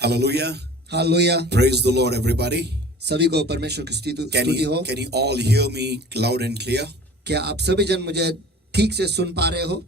Hallelujah. Hallelujah. Praise the Lord, everybody. सभी को परमेश्वर की स्तुति हो। Can you all hear me loud and clear? क्या आप सभी जन मुझे ठीक से सुन पा रहे हो?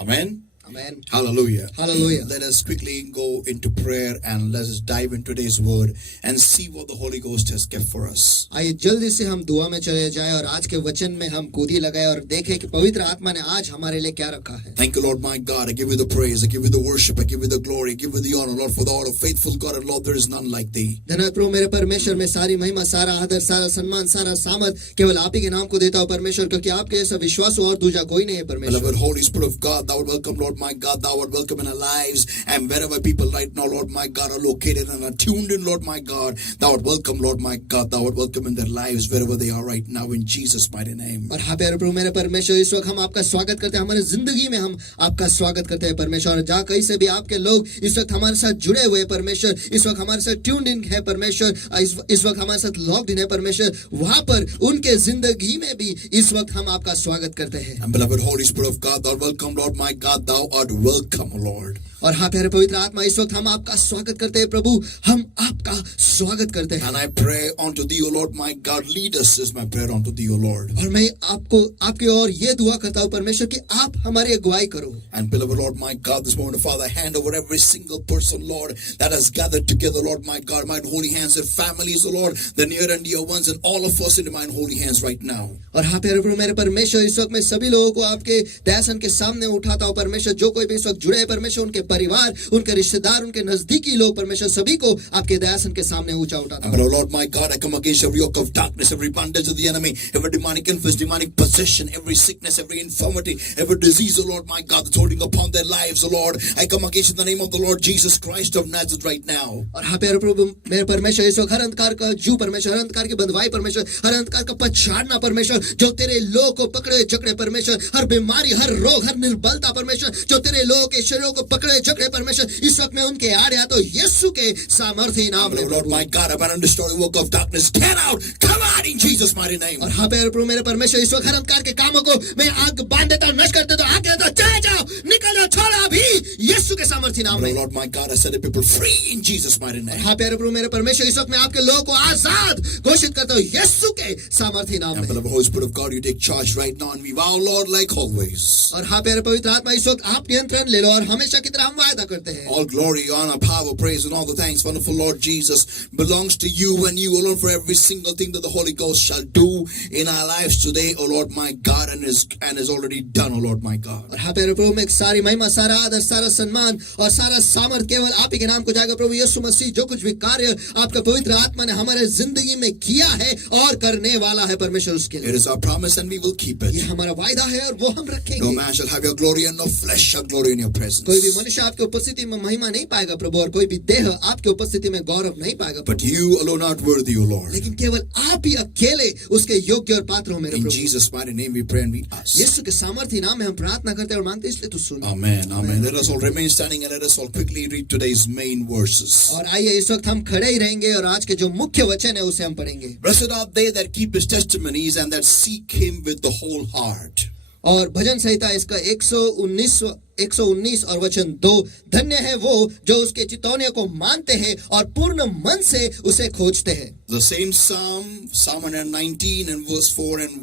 Amen. Amen. Hallelujah. Hallelujah. Let us quickly go into prayer and let us dive into today's word and see what the Holy Ghost has kept for us. आइए जल्दी से हम दुआ में चले जाएं और आज के वचन में हम कूदी लगाएं और देखें कि पवित्र आत्मा ने आज हमारे लिए क्या रखा है। Thank you, Lord my God. I give you the praise, I give you the worship, I give you the glory, I give you the honor, Lord, for the all of faithful God and Lord, there is none like thee. धन्यवाद प्रभु मेरे परमेश्वर, में सारी महिमा, सारा आदर, सारा सम्मान, सारा सामर्थ केवल आप ही के नाम को देता हूं परमेश्वर, क्योंकि आपके जैसा विश्वास और दूसरा कोई नहीं है परमेश्वर। Beloved Holy Spirit of God, thou art welcome, Lord my God, thou art welcome in our lives, and wherever people right now, Lord my God, are located and are tuned in, Lord my God, thou art welcome, Lord my God, thou art welcome in their lives wherever they are right now in Jesus' mighty name. और हाँ प्यारे प्रभु मेरे परमेश्वर, इस वक्त हम आपका स्वागत करते हैं, हमारे जिंदगी में हम आपका स्वागत करते हैं परमेश्वर। जहाँ कहीं से भी आपके लोग इस वक्त हमारे साथ जुड़े हुए परमेश्वर, इस वक्त हमारे साथ ट्यून्ड इन है परमेश्वर, इस वक्त हमारे साथ लॉग्ड इन है परमेश्वर, वहां पर उनके जिंदगी में भी इस वक्त हम आपका स्वागत करते हैं। And beloved Holy Spirit of God, thou art welcome, Lord my God, thou art welcome, Lord. और हाँ प्यारे पवित्र आत्मा, इस वक्त हम आपका स्वागत करते हैं प्रभु, हम आपका स्वागत करते हैं। And I pray unto thee, O Lord my God, lead us is my prayer unto thee, O Lord. और मैं आपको आपकी ओर ये दुआ करता हूँ परमेश्वर कि आप हमारी अगुवाई करो। And beloved Lord my God, this morning, Father, hand over every single person, Lord, that has gathered together, Lord my God, my holy hands, their families, O Lord, the near and dear ones, and all of us into my holy hands right now. और हाँ प्यारे प्रभु मेरे परमेश्वर, इस वक्त मैं सभी लोगों को आपके दयासन के सामने उठाता हूँ परमेश्वर, जो कोई भी इस वक्त जुड़े है परमेश्वर, उनके परिवार, उनके रिश्तेदार, उनके नजदीकी लोग परमेश्वर, सभी को आपके दयासन के सामने ऊंचा उठाता हूँ। And Lord my God, I come against every yoke of darkness, every bondage of the enemy, every demonic influence, demonic possession, every sickness, every infirmity, every disease, O Lord my God, that's holding upon their lives, O Lord. I come against in the name of the Lord Jesus Christ of Nazareth right now. और हाँ प्यारे प्रभु मेरे परमेश्वर, इस वक्त हर अंधकार का जू परमेश्वर, हर अंधकार की बंधवाई परमेश्वर, हर अंधकार का पछाड़ना परमेश्वर, जो तेरे लोग को पकड़े जकड़े परमेश्वर, हर बीमारी, हर रोग, हर निर्बलता परमेश्वर, जो तेरे लोगों के शरीरों को पकड़े जकड़े परमेश्वर, इस वक्त मैं उनके आड़े आता हूं यीशु के सामर्थी नाम में। Lord my God, I bind the story work of darkness. Get out, come out in Jesus' mighty name. और हाँ प्यारे प्रभु मेरे परमेश्वर, इस वक्त हर अंधकार के कामों को मैं आग बांध देता हूं, नष्ट कर देता हूं, आग देता हूं, चले जाओ, निकल जाओ, छोड़ो अभी यीशु के सामर्थी नाम में। Lord my God, I set the people free in Jesus' mighty name. हाँ प्यारे प्रभु मेरे परमेश्वर, इस वक्त मैं आपके लोगों को आजाद घोषित करता हूं यीशु के सामर्थी नाम में। Beloved Holy Spirit of God, you take charge right now, and we vow, Lord, like always. और हाँ प्यारे पवित्र आत्मा, इस वक्त आप नियंत्रण ले लो और हमेशा की तरह हम वायदा करते हैं। All glory, honor, power, praise, and all the thanks, wonderful Lord Jesus, belongs to you and you alone for every single thing that the Holy Ghost shall do in our lives today, O Lord my God, and is already done, O Lord my God. और हाँ प्यारे प्रभु, में सारी महिमा, सारा आदर, सारा सम्मान और सारा सामर्थ केवल आप ही के नाम को जाएगा प्रभु यीशु मसीह। जो कुछ भी कार्य आपका पवित्र आत्मा ने हमारे जिंदगी में किया है और करने वाला है परमेश्वर, उसके लिए It is our promise and we will keep it. ये हमारा वायदा है और वो हम रखेंगे। No man shall have your glory and no flesh shall glory in your presence. कोई भी मनुष्य आपके उपस्थिति में महिमा नहीं पाएगा प्रभु, और कोई भी देह आपके उपस्थिति में गौरव नहीं पाएगा But you alone art worthy, O Lord. लेकिन केवल आप ही अकेले उसके योग्य और पात्र हो मेरे In Prabhu. Jesus' mighty name we pray and we ask. यीशु के सामर्थी नाम में हम प्रार्थना करते हैं और मांगते हैं, इसलिए तू सुन। Amen. Amen. Let us all remain standing and let us all quickly read today's main verses. और आइए इस वक्त हम खड़े ही रहेंगे और आज के जो मुख्य वचन है उसे हम पढ़ेंगे। Blessed are they that keep his testimonies and that seek him with the whole heart. और भजन संहिता इसका 119 और वचन 2, धन्य है वो जो उसके चितौनियों को मानते हैं और पूर्ण मन से उसे खोजते हैं। The same Psalm 119 and verse 4 and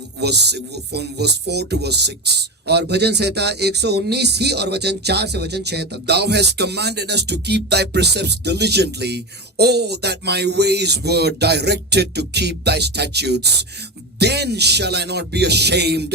from verse 4 to verse 6. और भजन संहिता 119 ही और वचन 4 से वचन 6 तक। Thou hast commanded us to keep thy precepts diligently. Oh, that my ways were directed to keep thy statutes. Then shall I not be ashamed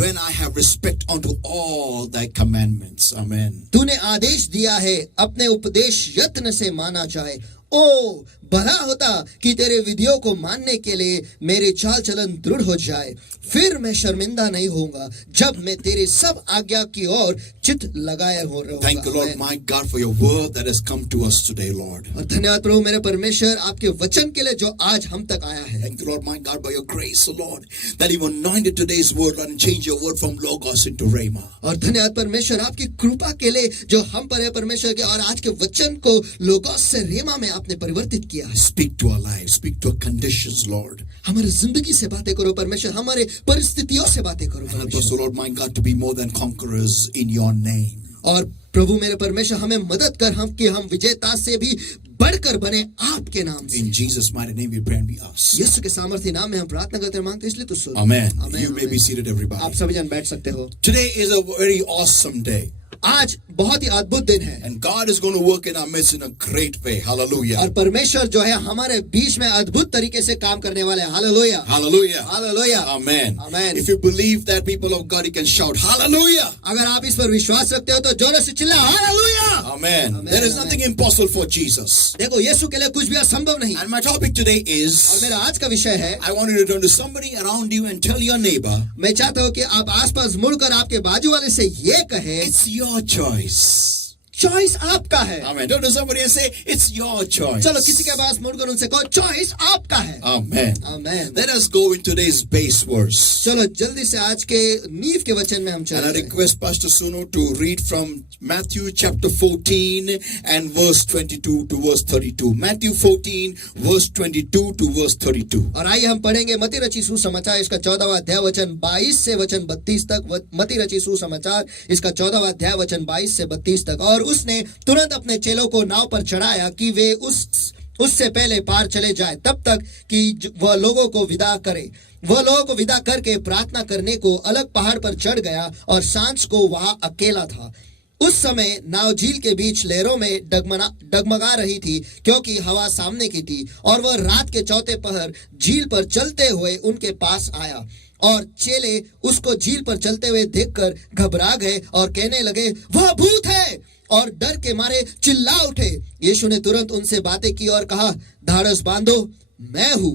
when I have respect unto all thy commandments. Amen. तूने आदेश दिया है अपने उपदेश यत्न से माना जाए। ओ भला होता कि तेरे विधियों को मानने के लिए मेरे चाल चलन दृढ़ हो जाए, फिर मैं शर्मिंदा नहीं होऊंगा जब मैं तेरे सब आज्ञा की ओर चित्त लगाए हो रहूंगा। Thank you, Lord my God, for your word that has come to us today, Lord. और धन्यवाद प्रभु मेरे परमेश्वर आपके वचन के लिए जो आज हम तक आया है। Thank you, Lord my God, by your grace, O Lord, that you anointed today's word and changed your word from Logos into Rhema. और धन्यवाद परमेश्वर आपकी कृपा के लिए जो हम पर है परमेश्वर के, और आज के वचन को लोगोस से रेमा में आपने परिवर्तित किया है। Speak to our lives, speak to our conditions, Lord. हमारे जिंदगी से बातें करो परमेश्वर, हमारे परिस्थितियों से बातें करो Help us, परमेश्वर। O Lord my God, to be more than conquerors in your name. और प्रभु मेरे परमेश्वर हमें मदद कर हम कि हम विजेता से भी बढ़कर बने आपके नाम से। In Jesus' mighty name we pray and we ask. यीशु के सामर्थ्य नाम में हम प्रार्थना करते हैं, मांगते हैं, इसलिए तो सुन। Amen. Amen, You may be amen. seated, everybody. आप सभी जन बैठ सकते हो। Today is a very awesome day. आज बहुत ही अद्भुत दिन है And God is going to work in our midst in a great way. Hallelujah. और परमेश्वर जो है हमारे बीच में अद्भुत तरीके से काम करने वाले हैं। Hallelujah, Hallelujah. Hallelujah, Amen. Amen. If you believe that, people of God, you can shout Hallelujah. अगर आप इस पर विश्वास रखते हो तो जोर से चिल्ला hallelujah. Amen. Amen, There is amen. nothing impossible for Jesus. देखो, यीशु के लिए कुछ भी असंभव नहीं। And my topic today और is, मेरा आज का विषय है, I want you to turn to somebody around you and tell your neighbor, मैं चाहता हूँ कि आप आसपास मुड़कर आपके बाजू वाले से ये कहे, it's your choice. चॉइस आपका है। Amen. Turn to somebody and say, it's your choice. चलो किसी के पास मुड़कर उनसे कहो, चॉइस आपका है। Amen. Amen. Let us go in today's base verse. चलो जल्दी से आज के नींव के वचन में हम And I चलते हैं। request Pastor Suno to read from Matthew chapter 14 and verse 22 to verse 32. Matthew 14 verse 22 to verse 32. और आइए हम पढ़ेंगे मत्ती रची सुसमाचार इसका 14वां अध्याय वचन 22 से वचन 32 तक। मत्ती रची सुसमाचार इसका 14वां अध्याय वचन 22 से 32 तक। और उसने तुरंत अपने चेलों को नाव पर चढ़ाया कि वे उससे पहले पार चले जाए, तब तक कि वह लोगों को विदा करे। वह लोगों को विदा करके प्रार्थना करने को अलग पहाड़ पर चढ़ गया और सांझ को वहां अकेला था। उस समय नाव झील के बीच लहरों में डगमगा रही थी, क्योंकि हवा सामने की थी। और वह रात के चौथे पहर झील पर चलते हुए उनके पास आया, और चेले उसको झील पर चलते हुए देखकर घबरा गए और कहने लगे, वह भूत है, और डर के मारे चिल्ला उठे। यीशु ने तुरंत उनसे बातें की और कहा, ढाढ़स बांधो, मैं हूं,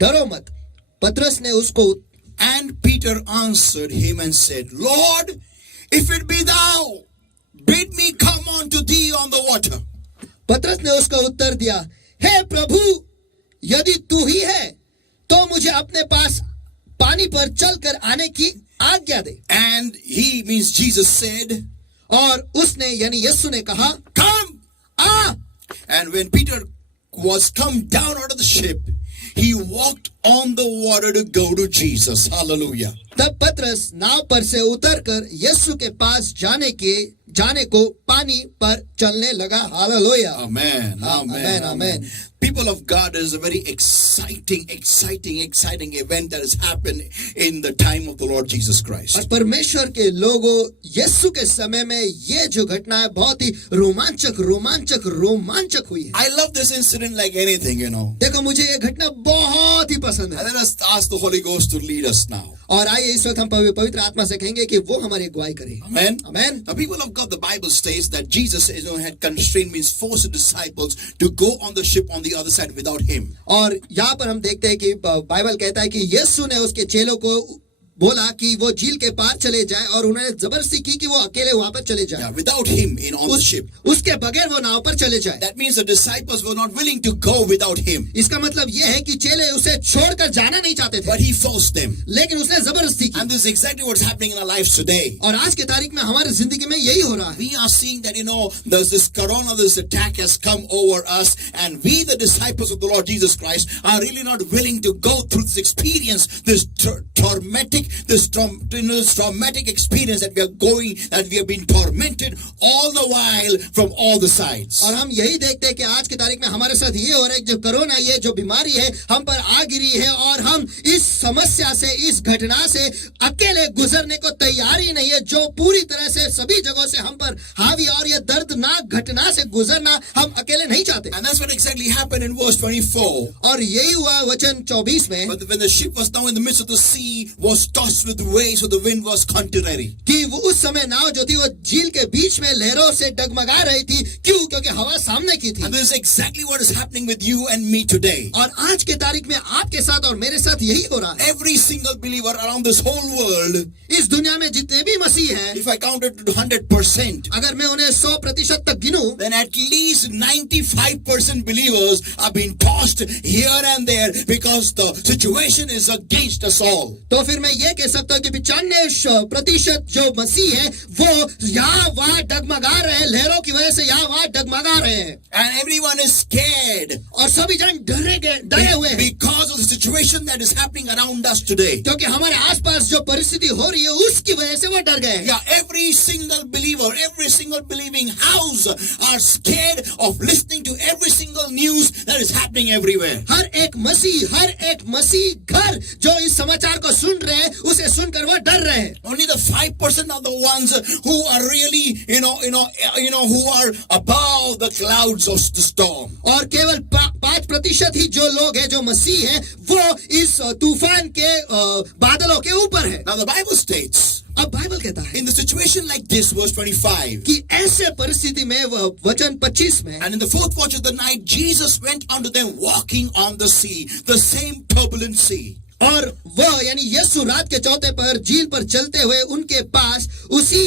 डरो मत। पतरस ने उसको And Peter answered him and said, Lord, if it be thou, bid me come unto thee on the water. पतरस ने उसका उत्तर दिया, हे प्रभु, यदि तू ही है तो मुझे अपने पास पानी पर चलकर आने की आज्ञा दे। And he, means Jesus, said, और उसने यानी यीशु ने कहा, Come! Uh. And when Peter was come down out of the ship, he walked on the water to go to Jesus. Hallelujah. तब पतरस नाव पर से उतरकर यीशु के पास जाने को पानी पर चलने लगा। Hallelujah. Amen. Amen, amen. People of God, there is a very exciting event that has happened in the time of the Lord Jesus और Christ. परमेश्वर के लोगों, यीशु के समय में ये जो घटना है बहुत ही रोमांचक हुई है। I love this incident like anything, you know. देखो, मुझे ये घटना बहुत ही पसंद है। And let us ask the Holy Ghost to lead us now. और आइए इस वक्त हम पवित्र आत्मा से कहेंगे कि वो हमारी अगुवाई करे। Amen. Amen. Now, people of God, the Bible states that Jesus, had constrained, means forced the disciples to go on the ship on the other side without him. और यहाँ पर हम देखते हैं कि बाइबल कहता है कि यीशु ने उसके चेलों को बोला कि वो झील के पार चले जाए, और उन्होंने जबरदस्ती की कि वो अकेले वहां पर चले जाए। Yeah, without him on the ship. उसके बगैर वो नाव पर चले जाए। That means the disciples were not willing to go without him. इसका मतलब ये है कि चेले उसे छोड़कर जाना नहीं चाहते थे, But he forced them. लेकिन उसने जबरदस्ती की। And this is exactly what's happening in our lives today. और आज के तारीख में हमारी जिंदगी में यही हो रहा है। We are seeing that, there's this this attack has come over us, and we, the disciples of the Lord Jesus Christ, are really not willing to go through this experience, this traumatic experience that we have been tormented all the while from all the sides. और हम यही देखते हैं कि आज की तारीख में हमारे साथ ये हो रहा है, जो कोरोना, ये जो बीमारी है हम पर आ गिरी है, और हम इस समस्या से, इस घटना से अकेले गुजरने को तैयार ही नहीं है, जो पूरी तरह से सभी जगहों से हम पर हावी, और ये दर्दनाक घटना से गुजरना हम अकेले नहीं चाहते। And that's what exactly happened in verse 24. और यही हुआ वचन 24 में, But when the ship was now in the midst of the sea, was tossed with waves, so the wind was contrary. कि वो उस समय नाव जो थी वो झील के बीच में लहरों से डगमगा रही थी। क्यों? क्योंकि हवा सामने की थी। And this is exactly what is happening with you and me today. और आज के तारीख में आपके साथ और मेरे साथ यही हो रहा है। Every single believer around this whole world, इस दुनिया में जितने भी मसीह हैं, if I counted to 100%, अगर मैं उन्हें 100% तक गिनूं, then at least 95% believers are being tossed here and there because the situation is against us all. तो फिर मैं ये कह सकता हूँ कि 95% जो मसीह है वो यहाँ वहाँ डगमगा रहे हैं, लहरों की वजह से यहाँ वहाँ डगमगा रहे हैं। And everyone is scared और सभी जन डरे हुए हैं because of the situation that is happening around us today. क्योंकि हमारे आसपास जो परिस्थिति हो रही है उसकी वजह से वो डर गए हैं। Yeah, every single believer, every single believing house are scared of listening to every single news that is happening everywhere. हर एक मसीह घर जो इस समाचार को सुन रहे हैं उसे सुनकर वो डर रहे हैं। Only the 5% of the ones who are really, who are above the clouds of the storm. और केवल 5% ही जो लोग हैं जो मसीह हैं वो इस तूफान के बादलों के ऊपर है। Now the Bible states, अब बाइबल कहता है in the situation like this, verse 25, कि ऐसे परिस्थिति में वचन 25 में, and in the fourth watch of the night, Jesus went unto them walking on the sea, the same turbulent sea. और वह यानी यीशु रात के चौथे पर झील पर चलते हुए उनके पास उसी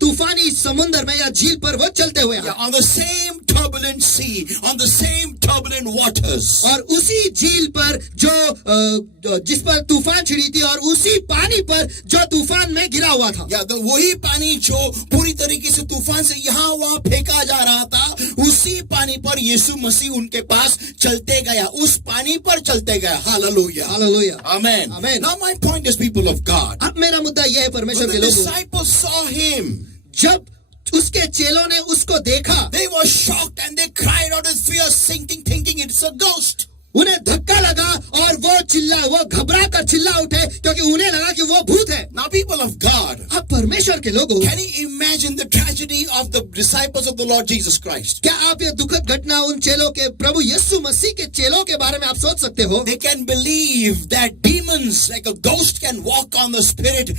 तूफानी समुद्र में या झील पर वो चलते हुए Yeah, on the same turbulent sea, on the same turbulent waters. और उसी झील पर जो जिस पर तूफान छिड़ी थी और उसी पानी पर जो तूफान में गिरा हुआ था। या वही पानी जो पूरी तरीके से तूफान से यहाँ वहाँ फेंका जा रहा था, उसी पानी पर यीशु मसीह उनके पास चलते गया, उस पानी पर चलते गया। Hallelujah, hallelujah, amen, amen. Now my point is, people of God, अब मेरा मुद्दा यह है परमेश्वर when के the लोगों, disciples saw him, जब उसके चेलों ने उसको देखा, they were shocked and they cried out in fear, thinking it's a ghost. उन्हें धक्का लगा और वो घबरा कर चिल्ला उठे क्योंकि उन्हें लगा कि वो भूत है। Now people of God, अब परमेश्वर के लोगों, can you imagine the tragedy of the disciples of the Lord Jesus Christ? क्या आप ये दुखद घटना उन चेलों के, प्रभु यीशु मसीह के चेलों के बारे में आप सोच सकते हो? They can believe that demons like a ghost can walk on the spirit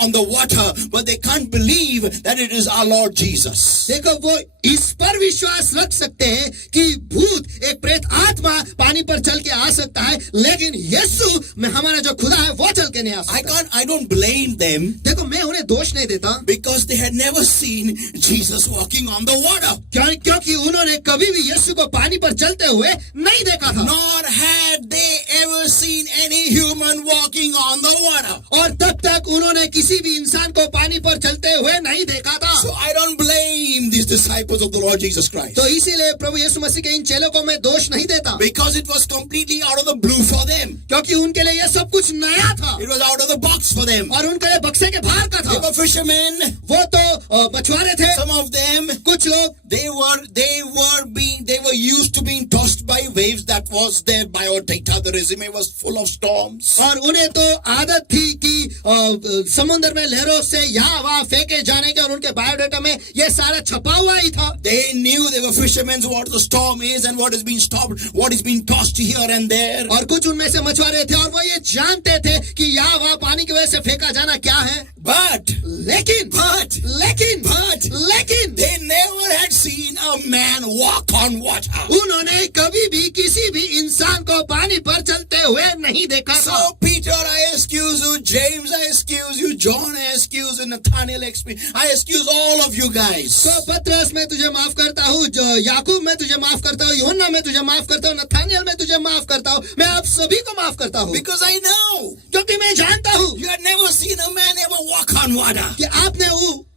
on the water, but they can't believe that it is our Lord Jesus. देखो वो इस पर विश्वास रख सकते हैं कि भूत एक प्रेत आत्मा पानी पर चल के आ सकता है, लेकिन यीशु में हमारा जो खुदा है वो चल के नहीं आ सकता। I don't blame them. देखो मैं उन्हें दोष नहीं देता, because they had never seen Jesus walking on the water. क्योंकि उन्होंने कभी भी यीशु को पानी पर चलते हुए नहीं देखा था। Nor had they ever seen any human walking on the water. और तब तक उन्होंने किसी भी इंसान को पानी पर चलते हुए नहीं देखा था। So I don't blame these disciples of the Lord Jesus Christ. तो इसीलिए प्रभु यीशु मसीह के इन चेलों को मैं दोष नहीं देता, because it was completely out of the blue for them. क्योंकि उनके लिए यह सब कुछ नया था। It was out of the box for them. और उनके लिए बक्से के बाहर का था। They were fishermen. वो तो मछुआरे थे। Some of them, कुछ लोग, they were used to being tossed by waves. That was their biodata. The resume was full of storms. और उन्हें तो आदत थी कि समुद्र में लहरों से यहाँ वहाँ फेंके जाने के, और उनके बायोडाटा में ये सारा छपा हुआ ही था। They knew they were fishermen, what the storm is and what is being stopped, what is being tossed here and there. और कुछ उनमें से मछुआरे थे और वो ये जानते थे कि यहाँ वहाँ पानी की वजह से फेंका जाना क्या है। लेकिन they never had seen a man walk on water. उन्होंने कभी भी किसी भी इंसान को पानी पर चलते हुए नहीं देखा था। So Peter, I excuse you. James, I excuse you. John, I excuse you. Nathaniel, I excuse all of you guys. तो पतरस मैं तुझे माफ करता हूँ, याकूब मैं तुझे माफ करता हूँ, यूहन्ना मैं तुझे माफ करता हूँ, नथानियल मैं तुझे माफ करता हूँ, मैं आप सभी को माफ करता हूँ। Because I know, क्योंकि मैं जानता हूँ, you had never seen a man ever walk on water. कि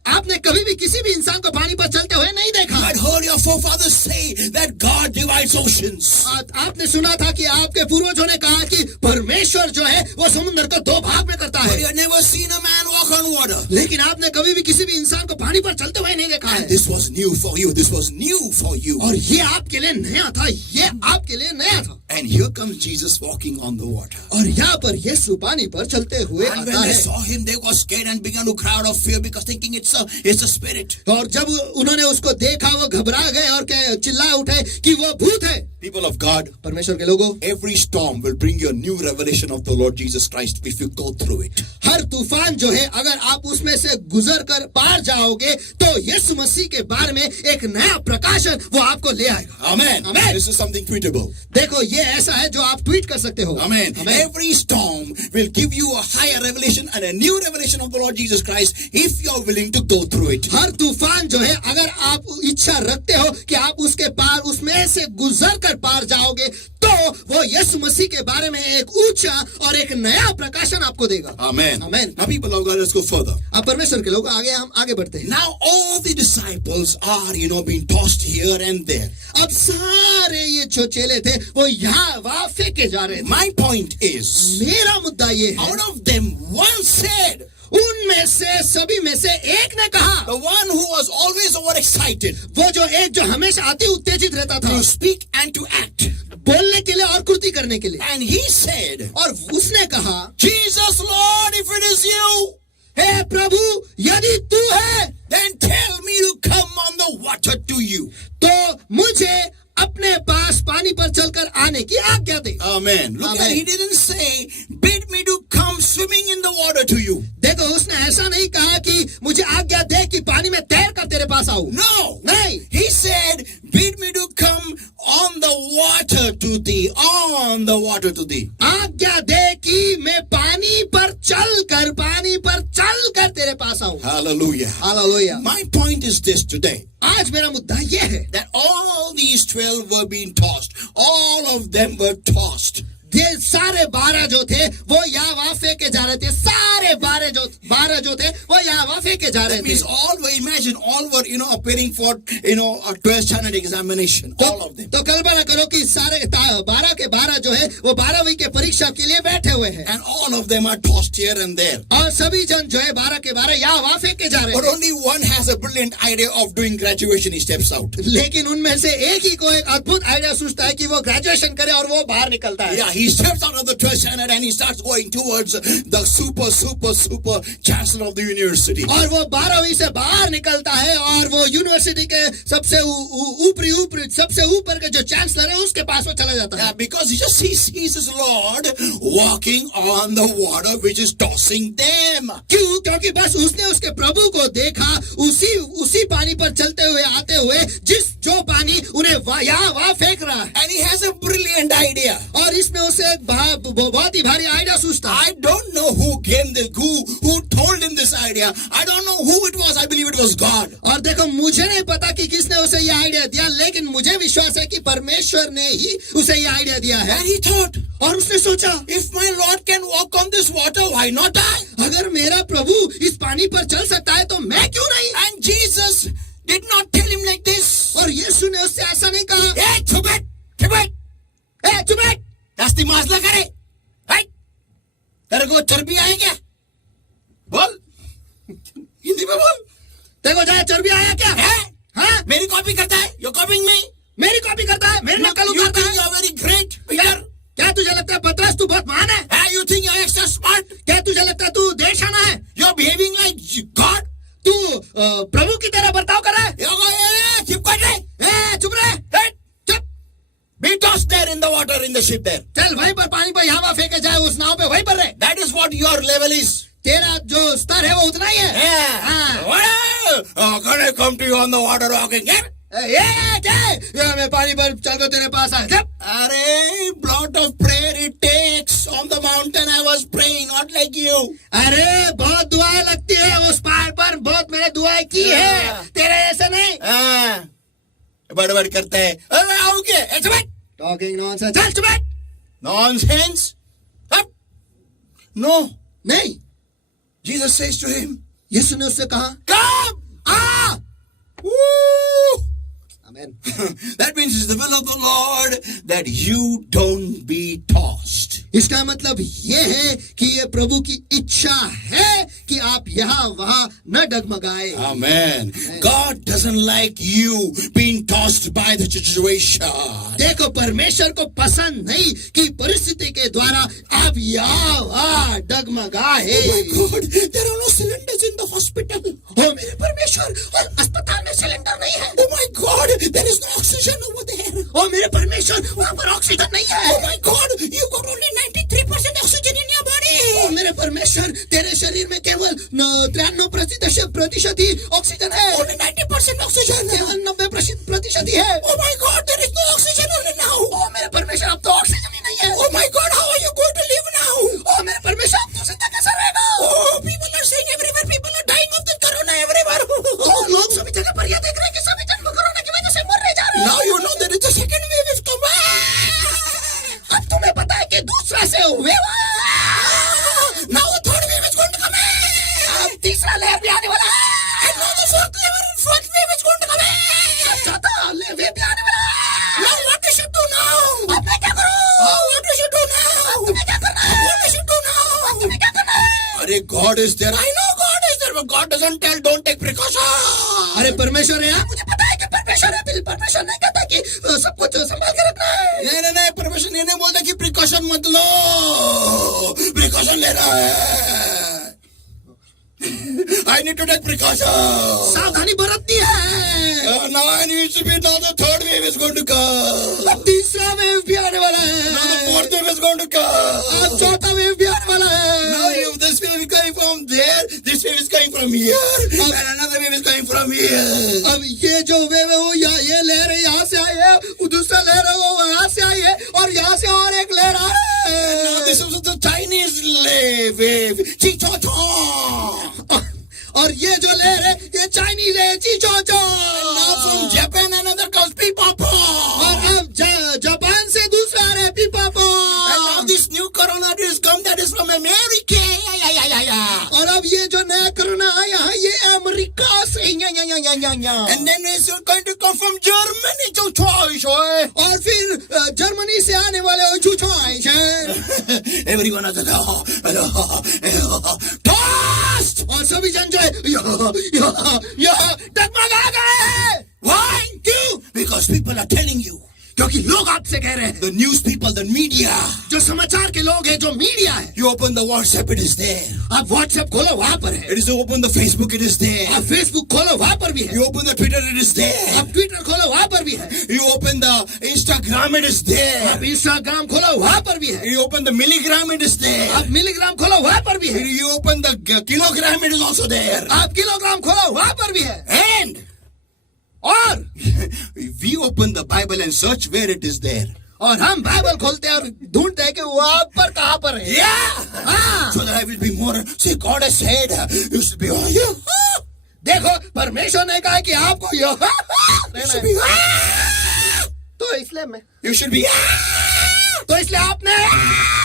आपने कभी भी किसी भी इंसान को पानी पर चलते हुए नहीं देखा। You had heard your forefathers say that God divides oceans. आपने सुना था कि आपके पूर्वजों ने कहा कि परमेश्वर जो है वो समुद्र को दो भाग में करता But है। you had never seen a man walk on water. लेकिन आपने कभी भी किसी भी इंसान को पानी पर चलते हुए नहीं देखा है। And this was new for you. This was new for you. और ये आपके लिए नया था, ये आपके लिए नया था। And here comes Jesus walking on the water. और यहाँ पर यीशु पानी पर चलते हुए And आता when they है। saw him, they got scared and began to cry out of fear because thinking it's a spirit. और जब उन्होंने उसको देखा वो घबरा गए और चिल्ला उठे कि वो भूत है। People of God, परमेश्वर के लोगों, every storm will bring you a new revelation of the Lord Jesus Christ if you go through it. हर तूफान जो है अगर आप उसमें से गुजर कर पार जाओगे तो यीशु मसीह के बारे में एक नया प्रकाशन वो आपको ले आएगा। Amen. Amen. This is something tweetable. देखो ये ऐसा है जो आप ट्वीट कर सकते हो। Amen. Amen. Every storm will give you a higher revelation and a new revelation of the Lord Jesus Christ if you are willing to go through it. हर तूफान जो है अगर आप इच्छा रखते हो कि आप उसके पार उसमें से गुजर कर पार जाओगे तो वो यीशु मसीह के बारे में एक ऊंचा और एक नया प्रकाशन आपको देगा। Amen. Amen. Now people of God, let's go further. अब परमेश्वर के लोग हम आगे बढ़ते हैं। Now all the disciples are, being tossed here and there. अब सारे ये जो चेले थे वो यहाँ वहां फेंके जा रहे थे. My point is, मेरा मुद्दा ये है, out of them, one said, उनमें से सभी में से एक ने कहा, the one who was always overexcited वो जो एक जो हमेशा अति उत्तेजित रहता था to speak and to act, बोलने के लिए और कृति करने के लिए, and he said, और उसने कहा, Jesus, Lord, if it is you, हे प्रभु यदि तू है then tell me to come on the water to you. तो मुझे अपने पास पानी पर चलकर आने की आज्ञा दे. Amen. Look, Amen. at, he didn't say, bid me to come swimming in the water to you. देखो उसने ऐसा नहीं कहा कि मुझे आज्ञा दे कि पानी में तैर कर तेरे पास आऊं. No. नहीं, He said, bid me to come on the water to thee, on the water to thee. आज्ञा दे कि मैं पानी पर चल कर तेरे पास आऊं. Hallelujah. Hallelujah. My point is this today, आज मेरा मुद्दा ये है, that all these 12 were being tossed. All of them were tossed. ये सारे 12 जो थे वो यहाँ वहां फेंके जा रहे थे. सारे 12 जो थे वो यहाँ वहां फेंके जा रहे That थे. means all were, imagine, all were, appearing for, a 12th standard examination. All of them. तो कल्पना करो कि सारे 12 के 12 जो है वो 12वीं के परीक्षा के लिए बैठे हुए हैं, And all of them are tossed here and there. और सभी जन जो है 12 के 12 यहाँ वहां फेंके जा रहे But हैं. only one has a brilliant idea of doing graduation. He steps out. लेकिन उनमें से एक ही को एक अद्भुत आइडिया सोचता है कि वो ग्रेजुएशन करे और वो बाहर निकलता है. Yeah, he steps out of the 12th standard and he starts going towards the super chancellor of the university. और वो 12वीं से बाहर निकलता है और वो यूनिवर्सिटी के सबसे ऊपरी सबसे ऊपर के जो चांसलर है उसके पास वो चला जाता है. Yeah, because he just sees his Lord walking on the water which is tossing them. क्यों? क्योंकि बस उसने उसके प्रभु को देखा उसी पानी पर चलते हुए आते हुए जो पानी उन्हें यहाँ वहां फेंक रहा है. And he has a brilliant idea. और इसमें उसे एक बहुत ही भारी आइडिया सोचता है. I don't know who told him this idea. I don't know who it was. I believe it was God. और देखो मुझे नहीं पता कि किसने उसे ये आइडिया दिया, लेकिन मुझे विश्वास है कि परमेश्वर ने ही उसे ये आइडिया दिया है. And he thought, और उसने सोचा, if my Lord can walk on this water, why not I? अगर मेरा प्रभु इस पानी पर चल सकता है तो मैं क्यों नहीं. And Jesus did not tell him like this. और यीशु ने उससे ऐसा नहीं कहा, Hey, चुप बैठ. दस्ती मासला करे. Right? तेरे को चर्बी आया क्या? बोल. हिंदी में बोल. देखो जाए चर्बी आया क्या है? हाँ? मेरी कॉपी करता है. You're copying me. मेरी कॉपी करता है, मेरी नकल You उतारता think है. you're very great, Peter? क्या तुझे लगता है पतरस तू बहुत महान है? Hey, you think you're extra smart? क्या तुझे लगता है तू देशाना है? You're behaving like God? तू प्रभु की तरह बर्ताव कर रहा है? चुप कर रहे. चुप रहे. चुप. Be tossed there in the water in the ship there. चल वहीं पर पानी पर यहाँ फेंके जाए उस नाव पे, वहीं पर रहे. That is what your level is. तेरा जो स्तर है वो उतना ही है. Yeah. Can I come to you on the water walking? Yeah. क्या मैं पानी पर चलकर तेरे पास आया? अरे, lot of prayer it takes on the mountain. I was praying, not like you. अरे बहुत दुआएं लगती है उस पहाड़ पर, बहुत मैंने दुआएं की है, तेरे ऐसा नहीं. बड़बड़ करते हैं. अरे आओ के? ऐसे बैठ. Talking nonsense. चल चुप बैठ. Nonsense. Up. No. नहीं. Jesus says to him, यीशु ने उससे कहा, come. Uh. Woo. Amen. That means it's the will of the Lord that you don't be tossed. इसका मतलब ये है कि ये प्रभु की इच्छा है कि आप यहाँ वहाँ न डगमगाए. Amen. God doesn't like you being tossed by the situation. देखो परमेश्वर को पसंद नहीं कि परिस्थिति के द्वारा आप यहाँ वहाँ डगमगाए. Oh my God, there are no cylinders in the hospital. ओ मेरे परमेश्वर, और अस्पताल में सिलेंडर नहीं है. Oh my God, there is no oxygen over there. ओ मेरे परमेश्वर, वहाँ पर ऑक्सीजन नहीं है. Oh my God, you got only 93% oxygen in your body. ओ मेरे परमेश्वर, तेरे शरीर में केवल 93% ही ऑक्सीजन है. Only 90% oxygen. केवल 90% ही है. Oh my God, there is no oxygen only now. ओ मेरे परमेश्वर, अब तो ऑक्सीजन ही नहीं है. Oh my God, how are you going to live now? ओ मेरे परमेश्वर, अब तो जिंदा कैसे रहेगा? Oh, people are saying everywhere, people are dying of the corona everywhere. ओ लोग सभी जगह पर ये देख रहे हैं कि सभी जन कोरोना की वजह से मर रहे जा रहे हैं. Now you know there is a second wave is coming. अब तुम्हें पता है कि दूसरा से हुए. Now the third wave is going to come. अब तीसरा लहर भी आने वाला है. And now the fourth wave is going to come. Say God is there. I know God is there, but God doesn't tell, don't take precaution. अरे परमेश्वर है यहाँ, मुझे पता है कि परमेश्वर है, परमेश्वर नहीं कहता कि सब कुछ संभाल के रखना है। नहीं, परमेश्वर ये नहीं बोलता कि प्रिकॉशन मत लो, प्रिकॉशन लेना है। I need to take precaution. सावधानी बरतनी है। Now I need to be, now the third wave is going to come. अब तीसरा वेव भी आने वाला है। Now the fourth wave is going to come. अब चौथा वेव भी आने वाला Now है। if this wave is coming from there, this wave is coming from here, and another wave is coming from here. अब ये जो वेव है वो ये लहर है यहाँ से आई है, दूसरा लहर है वो यहाँ से आई है, और यहाँ से और एक लहर आई Now है। this is the Chinese wave. Chi-cha-cha. और ये जो लहर है ये चाइनीज है, चीचोचो। Now from Japan another comes Pipapa. और अब जापान से दूसरा आ रहा है पीपापो। And now this new coronavirus come that is from America. और अब ये जो नया कोरोना आया है ये अमेरिका से। And then it's going to come from Germany. और फिर जर्मनी से आने वाले चूचो आए हैं। Everyone has toast. और सभी जन जो है डगमगा गए। Why? You? Because people are telling you. क्योंकि लोग आपसे कह रहे हैं, The news people, the media. जो समाचार के लोग हैं, जो मीडिया है। You open the WhatsApp, it is there. आप व्हाट्सएप खोलो वहां पर है। It is open the Facebook, it is there. आप फेसबुक खोलो वहां पर भी है। You open the Twitter, it is there. आप ट्विटर खोलो वहां पर भी है। You open the Instagram, it is there. आप इंस्टाग्राम खोलो वहां पर भी है। You open the Milligram, it is there. आप मिलीग्राम खोलो वहां पर भी है। You open the Kilogram, it is also there. आप किलोग्राम खोलो वहां पर भी है। And और we open the Bible and search where it is there. और हम बाइबल खोलते हैं और ढूंढते हैं कि वहां पर कहां पर है। Yeah. हाँ। So that I will be more. See, God has said, you should be. देखो परमेश्वर ने कहा कि आपको यह You should be. तो इसलिए मैं You should be. तो इसलिए आपने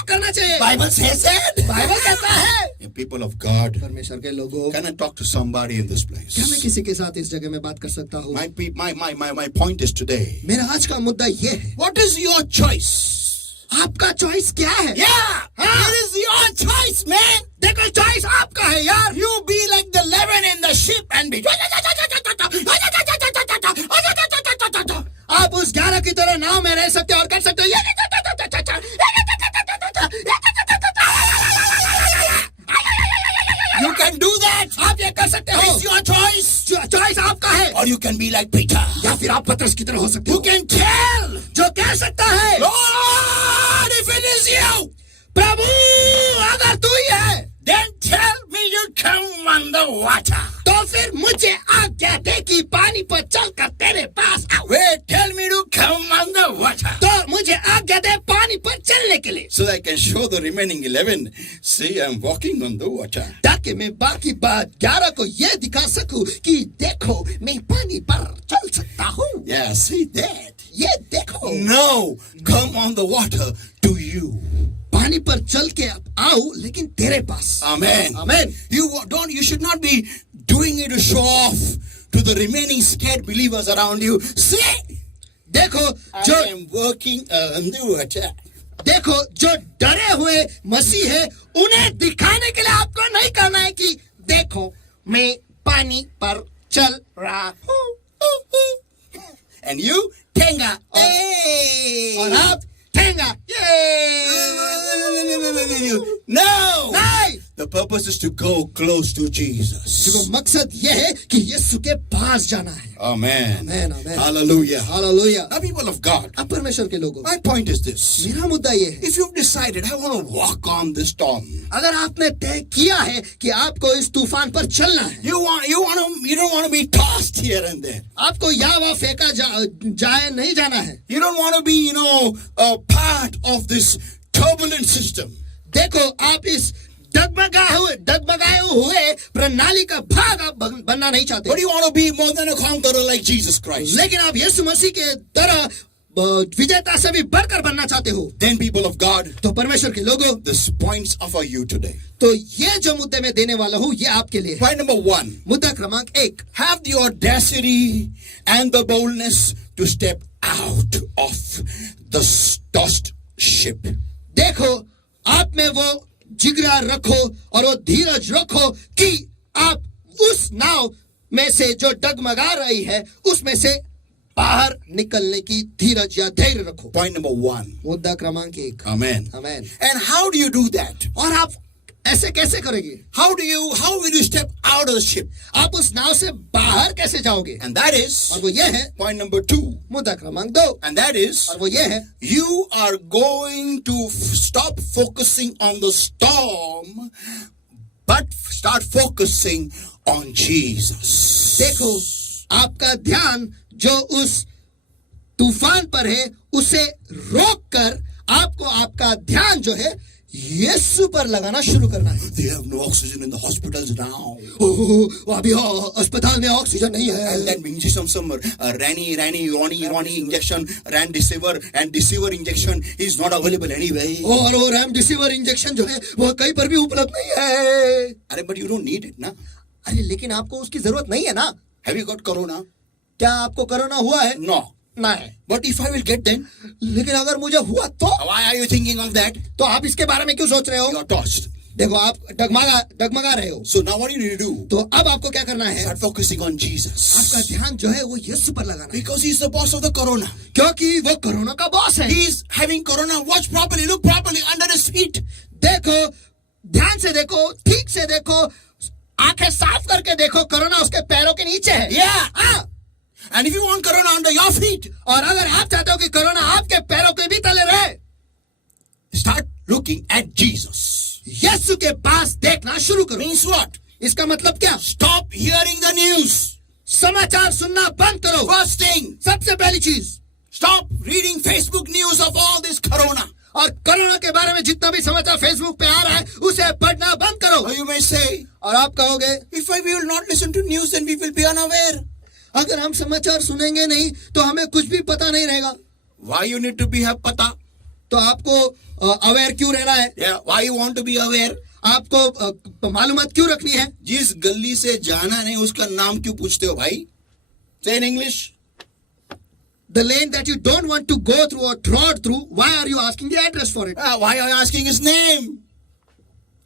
करना चाहिए। Bible says it. बाइबल कहता है। People of God, परमेश्वर के लोगों, can I talk to somebody in this क्या मैं place? किसी के साथ इस जगह में बात कर सकता हूँ? My point is today. मेरा आज का मुद्दा ये है, What is your choice? आपका चॉइस क्या है? Yeah, it is your choice, man. देखो चॉइस आपका है यार। You be like the leaven in the ship and be. आप उस 11 की तरह नाव में रह सकते हो और कर सकते हो। You can do that. आप ये कर सकते हो। It's your choice. चॉइस आपका है। Or you can be like Peter. या फिर आप पतरस की तरह हो सकते You हो, can tell. जो कह सकता है, Lord, if it is you, प्रभु अगर तू ही है, then tell me you come on the water. तो फिर मुझे आज्ञा दे कि पानी पर चलकर तेरे पास आऊं। Wait, tell me to come on the water. तो मुझे आज्ञा दे पानी पर चलने के लिए, So that I can show the remaining 11. See, I'm walking on the water. ताकि मैं बाकी 11 को ये दिखा सकूं कि देखो मैं पानी पर चल सकता हूँ। Yeah, see that. ये देखो, No, come on the water to you. पानी पर चल के आओ लेकिन तेरे पास। Amen. Amen. You should not be doing it to show off to the remaining scared believers around you. See, देखो I जो am working on the water. देखो जो डरे हुए मसीह है उन्हें दिखाने के लिए आपको नहीं करना है कि देखो मैं पानी पर चल रहा हूँ। And you, Tenga. और Hey! आप ठेंगा। No! नहीं, The purpose is to go close to देखो Jesus. मकसद ये है कि यीशु के पास जाना है। Amen. Amen, amen. Hallelujah. Hallelujah. Now, people of God, अब परमेश्वर के लोगों, my point is this. मेरा मुद्दा ये है, If you've decided, I want to walk on this storm. अगर आपने तय किया है कि आपको इस तूफान पर चलना है, You don't want to be tossed here and there. आपको यहाँ वहाँ फेंका जाए नहीं जाना है। You don't want to be, a part of this turbulent system. देखो आप इस डगमगाए हुए प्रणाली का भाग आप बनना नहीं चाहते, But you want to be more than a conqueror like Jesus Christ. लेकिन आप यीशु मसीह के तरह विजेता से भी बढ़कर बनना चाहते हो। Then, people of God, तो परमेश्वर के लोगों, this points are for you today. तो ये जो मुद्दे में देने वाला हूँ ये आपके लिए है। Point number 1. मुद्दा क्रमांक 1, Have the audacity and the boldness to step out of the tossed ship. देखो आप में वो जिगरा रखो और वो धीरज रखो कि आप उस नाव में से जो डगमगा रही है उसमें से बाहर निकलने की धीरज या धैर्य रखो. Point number 1. मुद्दा क्रमांक 1. Amen. Amen. And how do you do that? और आप ऐसे कैसे करेंगे? How will you step out of the ship? आप उस नाव से बाहर कैसे जाओगे? And that is और वो ये है point number 2. मुद्दा क्रमांक 2. And that is और वो ये है you are going to stop focusing on the storm but start focusing on Jesus. देखो, आपका ध्यान जो उस तूफान पर है उसे रोककर आपको आपका ध्यान जो है यीशु पर लगाना शुरू करना है. They have no oxygen in the hospitals now. ओह, अभी अस्पताल में ऑक्सीजन नहीं है. And then injection some Ronnie injection, deceiver injection is not available anyway. और वो रेमडेसिविर इंजेक्शन जो है वो कहीं पर भी उपलब्ध नहीं है. अरे but you don't need it ना. अरे लेकिन आपको उसकी जरूरत नहीं है ना. Have you got corona? क्या आपको कोरोना हुआ है? No. नहीं. But if I will get then, लेकिन अगर मुझे हुआ तो why are you thinking of that? तो आप इसके बारे में क्यों सोच रहे हो? You are tossed. देखो, आप डगमगा रहे हो. So now what do you need to do? तो अब आपको क्या करना है? Start focusing on Jesus. आपका ध्यान जो है वो यीशु पर लगाना है. Because he's the boss of the corona. क्योंकि वो कोरोना का बॉस है. He's having corona. Watch properly. Look properly under his feet. देखो, ध्यान से देखो, ठीक से देखो, आंखें साफ करके देखो, कोरोना उसके पैरों के नीचे है. Yeah. And if you want corona under your feet, और अगर आप चाहते हो कि कोरोना आपके पैरों के भी तले रहे, start looking at Jesus. यीशु के पास देखना शुरू करो. Means what? इसका मतलब क्या? Stop hearing the news. समाचार सुनना बंद करो. First thing, सबसे पहली चीज, stop reading Facebook news of all this corona. और कोरोना के बारे में जितना भी समाचार फेसबुक पे आ रहा है उसे पढ़ना बंद करो. Or you may say, और आप कहोगे, if we will not listen to news, then we will be unaware. अगर हम समाचार सुनेंगे नहीं तो हमें कुछ भी पता नहीं रहेगा. Why you need to be have pata? तो आपको अवेयर क्यों रहना है? Yeah. Why you want to be aware? आपको मालूमात क्यों रखनी है? जिस गली से जाना नहीं उसका नाम क्यों पूछते हो भाई? Say in English. The lane that you don't want to go through or trod through, why are you asking the address for it? Why are you asking his name?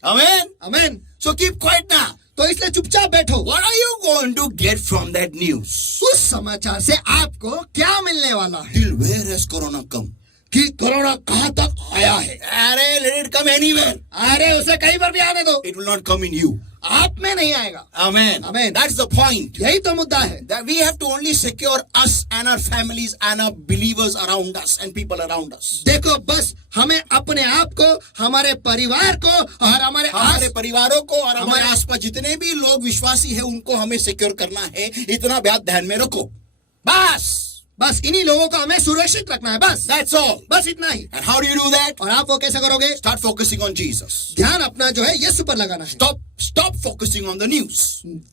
Amen. Amen. So keep quiet now. तो इसलिए चुपचाप बैठो. What are you going to get from that news? उस समाचार से आपको क्या मिलने वाला है? Till where has corona come? कि कोरोना कहां तक आया है? अरे let it come anywhere. अरे उसे कहीं पर भी आने दो. It will not come in you. आप में नहीं आएगा. Amen. Amen. That's the point. यही तो मुद्दा है. That we have to only secure us and our families and our believers around us and people around us. देखो, बस हमें अपने आप को, हमारे परिवार को और हमारे परिवारों को और हमारे आसपास जितने भी लोग विश्वासी हैं उनको हमें सिक्योर करना है. इतना बात ध्यान में रखो. बस इन्हीं लोगों को हमें सुरक्षित रखना है. बस That's all. बस इतना ही. And how do you do that? और आप वो कैसे करोगे? Start focusing on Jesus. ध्यान अपना जो है यीशु पर लगाना है. Stop focusing on the news.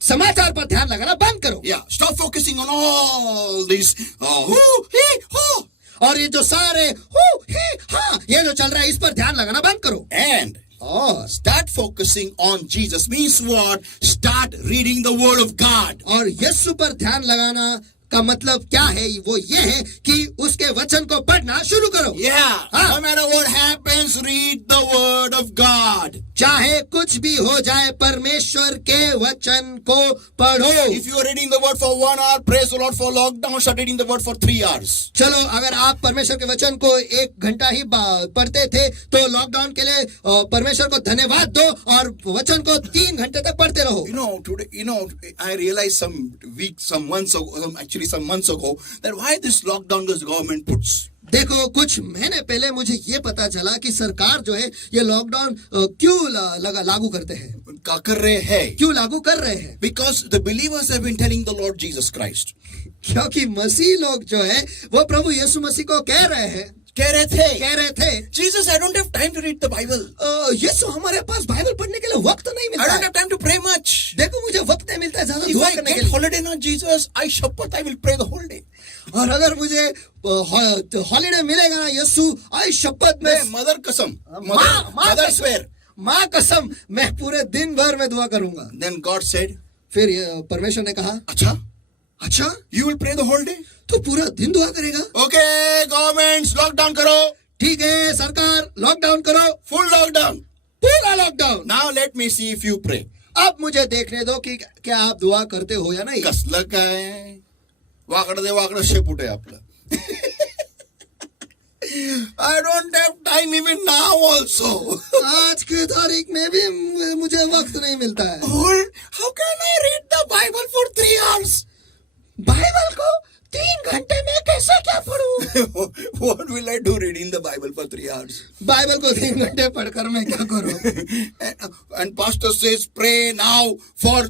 समाचार पर ध्यान लगाना बंद करो. Yeah, stop focusing on all these who, he, who. और ये जो सारे हु ही हा ये जो चल रहा है इस पर ध्यान लगाना बंद करो. And और start focusing on Jesus means what? Start reading the Word of God. और यीशु पर ध्यान लगाना का मतलब क्या है? वो ये है कि उसके वचन को पढ़ना शुरू करो. Yeah, no matter what happens, read the Word of God. चाहे कुछ भी हो जाए परमेश्वर के वचन को पढ़ो. If you are reading the Word for 1 hour, praise the Lord. For lockdown, start reading the Word for 3 hours. चलो, अगर आप परमेश्वर के वचन को 1 घंटा ही पढ़ते थे तो लॉकडाउन के लिए परमेश्वर को धन्यवाद दो और वचन को 3 घंटे तक पढ़ते रहो. Today, I realized some months ago that why this lockdown this government puts. देखो, कुछ महीने पहले मुझे ये पता चला कि सरकार जो है ये लॉकडाउन क्यों लागू करते हैं. कर रहे हैं. क्यों लागू कर रहे हैं? Because the believers have been telling the Lord Jesus Christ. क्योंकि मसीह लोग जो है वो प्रभु यीशु मसीह को कह रहे थे Jesus, I don't have time to read the Bible. यीशु, हमारे पास बाइबल पढ़ने के लिए वक्त नहीं मिलता. I don't have time to pray much. देखो, मुझे वक्त नहीं मिलता है ज्यादा If दुआ I करने के get लिए. holiday not Jesus, I शपथ I will pray the whole day. और अगर मुझे हॉलिडे मिलेगा ना यीशु, आई शपथ में मदर कसम, मदर स्वेयर, माँ कसम, मैं पूरे दिन भर में दुआ करूंगा. Then God said, फिर परमेश्वर ने कहा, अच्छा, you will pray the whole day? तो पूरा दिन दुआ करेगा. Okay, governments, लॉकडाउन करो. ठीक है सरकार, लॉकडाउन करो. Full lockdown. पूरा lockdown. Now let me see if you pray. अब मुझे देखने दो कि क्या आप दुआ करते हो या नहीं। कसलं काय वाकडं दे वाकडं शेपूट आहे आपलं. I don't have time even now also. आज की तारीख में भी मुझे वक्त नहीं मिलता है। How can I read the Bible for 3 hours? Bible को 3 घंटे में कैसे क्या पढूं? What will I do reading the Bible for 3 hours? Bible को 3 घंटे पढ़कर मैं क्या करूं? And pastor says pray now for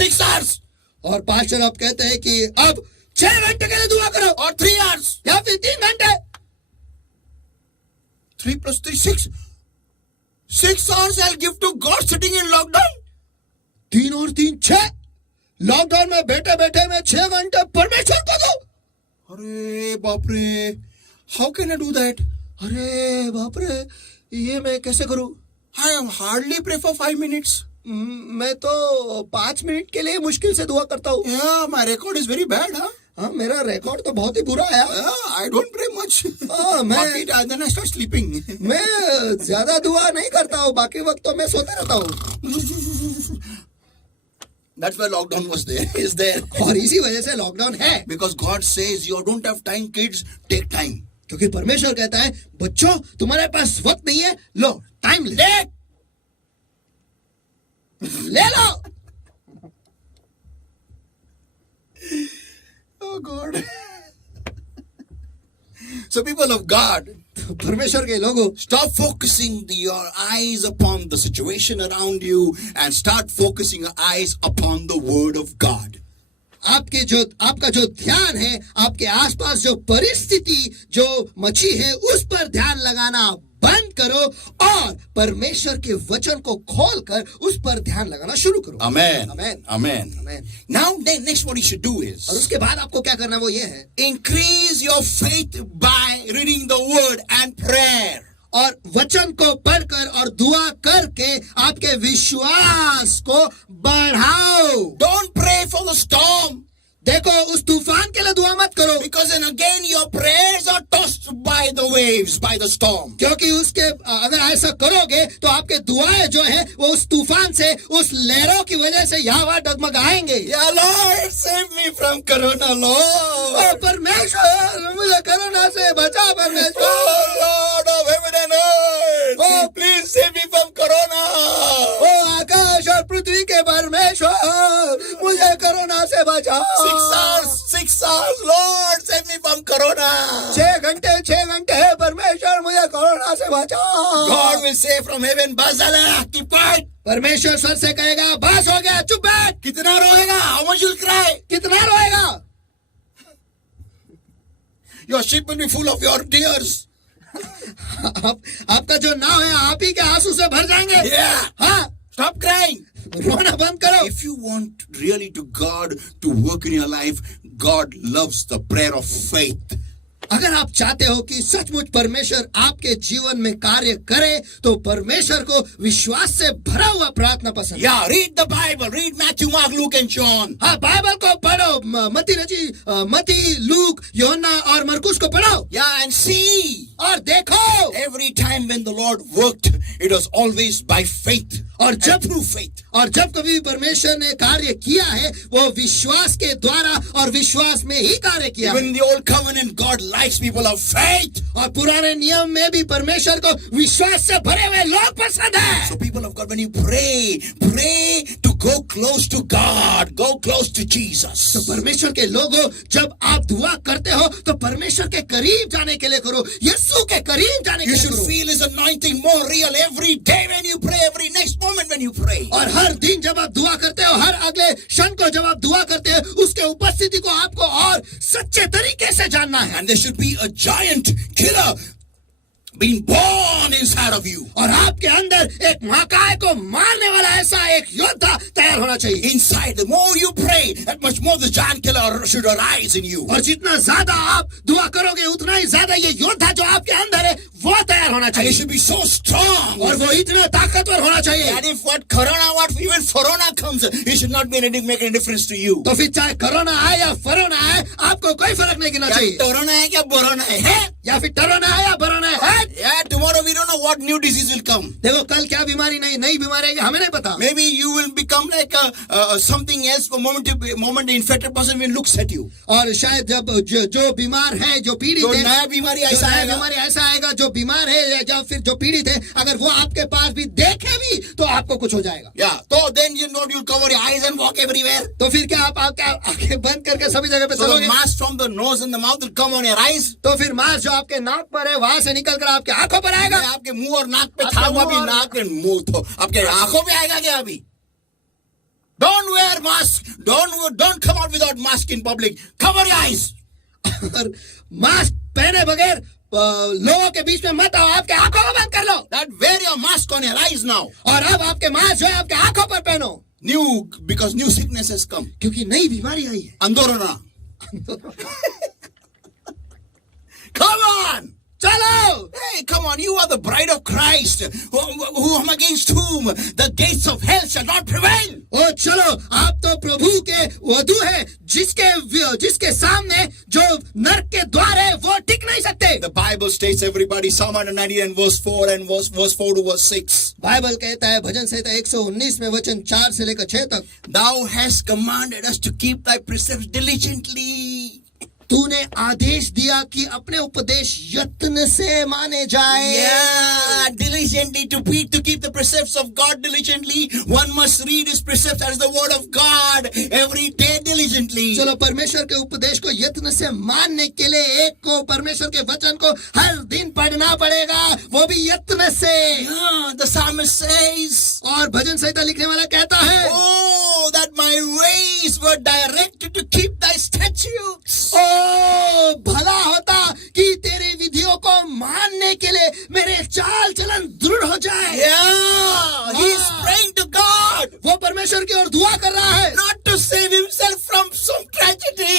6 hours. और पास्टर अब कहते हैं कि अब 6 घंटे के लिए दुआ करो Or 3 hours. या फिर 3 घंटे। 3 plus 3, 6. 6 hours I'll give to God sitting in lockdown. 3 और 3 6। लॉकडाउन में बैठे बैठे मैं 6 घंटे परमेश्वर को दूं। अरे बाप रे. How can I do that? अरे बाप रे, ये मैं कैसे करूं? I am hardly pray for 5 minutes. मैं तो 5 मिनट के लिए मुश्किल से दुआ करता हूँ। Yeah, my record is very bad, huh? हाँ, मेरा रिकॉर्ड तो बहुत ही बुरा है। Yeah, I don't pray much. हाँ, Then I start sleeping. मैं ज्यादा दुआ नहीं करता हूँ, बाकी वक्त तो मैं सोते रहता हूँ। That's why lockdown was there. Is there? और इसी वजह से लॉकडाउन है। Because God says you don't have time, kids. Take time. क्योंकि परमेश्वर कहता है बच्चों तुम्हारे पास वक्त नहीं है, लो टाइम ले लो। Oh God. So people of God, परमेश्वर के लोगों, stop focusing your eyes upon the situation around you and start focusing your eyes upon the word of God. आपका जो ध्यान है आपके आसपास जो परिस्थिति जो मची है उस पर ध्यान लगाना बंद करो और परमेश्वर के वचन को खोलकर उस पर ध्यान लगाना शुरू करो। Amen. Amen. Amen. Amen. Now, then next what you should do is और उसके बाद आपको क्या करना है वो ये है, increase your faith by reading the word and prayer. और वचन को पढ़कर और दुआ करके आपके विश्वास को बढ़ाओ। Don't pray for the storm. देखो उस तूफान के लिए दुआ मत करो, Because then again your prayers are tossed by the waves, by the storm. क्योंकि उसके अगर ऐसा करोगे तो आपके दुआएं जो है वो उस तूफान से उस लहरों की वजह से यहाँ वहाँ डगमगाएंगे। Yeah, Lord, save me from corona, Lord. ओ परमेश्वर मुझे कोरोना से बचा परमेश्वर। Oh, Lord of heaven and earth. Oh, please save me from corona. ओ आकाश और पृथ्वी के परमेश्वर मुझे कोरोना से बचाओ। 6 hours, Lord, save me from corona. 6 घंटे परमेश्वर मुझे कोरोना से बचाओ। God will say from heaven, Bazala, keep quiet. परमेश्वर स्वर से कहेगा बस हो गया, चुप बैठ। कितना रोएगा? How much you'll cry? कितना रोएगा? Your ship will be full of your tears. आपका जो नाव है आप ही के आंसू से भर जाएंगे। Yeah. हाँ, Stop crying. रोना बंद करो। If you want really to God to work in your life, God loves the prayer of faith. अगर आप चाहते हो कि सचमुच परमेश्वर आपके जीवन में कार्य करे तो परमेश्वर को विश्वास से भरा हुआ प्रार्थना पसंद है। Yeah, read the Bible. Read Matthew, Mark, Luke and John. हाँ, बाइबल को पढ़ो, मती, लूक, यूहन्ना और मरकुस को पढ़ो। Yeah, and see. और देखो, Every time when the Lord worked, it was always by faith. और जब through faith. और जब कभी परमेश्वर ने कार्य किया है वो विश्वास के द्वारा और विश्वास में ही कार्य किया Even है। in the old covenant, God likes people of faith. और पुराने नियम में भी परमेश्वर को विश्वास से भरे हुए लोग पसंद है। So people of God, when you pray to go close to God, go close to Jesus. तो परमेश्वर के लोगों जब आप दुआ करते हो तो परमेश्वर के करीब जाने के लिए करो, यीशु के करीब जाने के You लिए should करो। feel His anointing more real every day when you pray, every next moment when you pray. और हर दिन जब आप दुआ करते हो, हर अगले क्षण को जब आप दुआ करते हो, उसके उपस्थिति को आपको और सच्चे तरीके से जानना है। And there should be a giant killer being born inside of you. और आपके अंदर एक महाकाय को मारने वाला ऐसा एक योद्धा तैयार होना चाहिए। Inside, the more you pray, that much more the giant killer should arise in you. और जितना ज्यादा आप दुआ करोगे उतना ही ज्यादा ये योद्धा जो आपके अंदर है वो तैयार होना And it चाहिए should be so strong. और वो इतना ताकतवर होना चाहिए। And if what even corona comes, it should not make any difference to you. तो फिर चाहे कोरोना आए या फरोना आए आपको कोई फर्क नहीं गिरना चाहिए। Corona है क्या बोरोना है? या फिर टरोना आए या बरोना है। Yeah, tomorrow we don't know what new disease will come. देखो कल क्या बीमारी नई बीमारी आएगी हमें नहीं पता. Maybe you will become like something else. For moment the infected person will looks at you. और शायद जब जो बीमार है, जो पीड़ित तो है, नया बीमारी ऐसा आएगा. जो बीमार है या फिर जो पीड़ित है, अगर वो आपके पास भी देखे भी तो आपको कुछ हो जाएगा. Yeah. So then you'll cover your eyes and walk everywhere. तो फिर क्या आप आंखें बंद करके सभी जगह पे So the चलोगे? mask from the nose and the mouth will come on your eyes. तो फिर मास्क जो आपके नाक पर है वहां से निकल कर आपके आंखों पर आएगा. आपके मुंह और नाक पे था, वो भी नाक पे मुंह तो आपके आंखों पे आएगा क्या अभी? Don't wear mask. Don't come out without mask in public. Cover your eyes. और मास्क पहने बगैर लोगों के बीच में मत आओ, आपके आंखों को बंद कर लो. That wear your mask on your eyes now. और अब आपके मास्क जो है आपके आंखों पर पहनो. Because new sickness has come. क्योंकि नई बीमारी आई है. Andorana. Come on. चलो. Hey, come on. You are the bride of Christ. Against whom the gates of hell shall not prevail. ओ चलो, आप तो प्रभु के वधू है, जिसके सामने जो नरक के द्वार है वो टिक नहीं सकते. The Bible states, everybody, Psalm 199 verse 4 and verse 4 to verse 6. Bible कहता है भजन संहिता 119 में वचन 4 से लेकर 6 तक. Thou hast commanded us to keep thy precepts diligently. तूने आदेश दिया कि अपने उपदेश यत्न से माने जाए. Yeah, diligently to keep the precepts of God diligently. One must read his precepts as the word of God every day diligently. चलो, परमेश्वर के उपदेश को यत्न से मानने के लिए एक को परमेश्वर के वचन को हर दिन पढ़ना पड़ेगा, वो भी यत्न से. Yeah, the psalmist says. और भजन संहिता लिखने वाला कहता है, Oh, that my ways were directed to keep thy statutes. भला होता कि तेरी विधियों को मानने के लिए मेरे चाल चलन दृढ़ हो जाए. Yeah, he is praying to God. वो परमेश्वर की ओर दुआ कर रहा है. Not to save himself from some tragedy.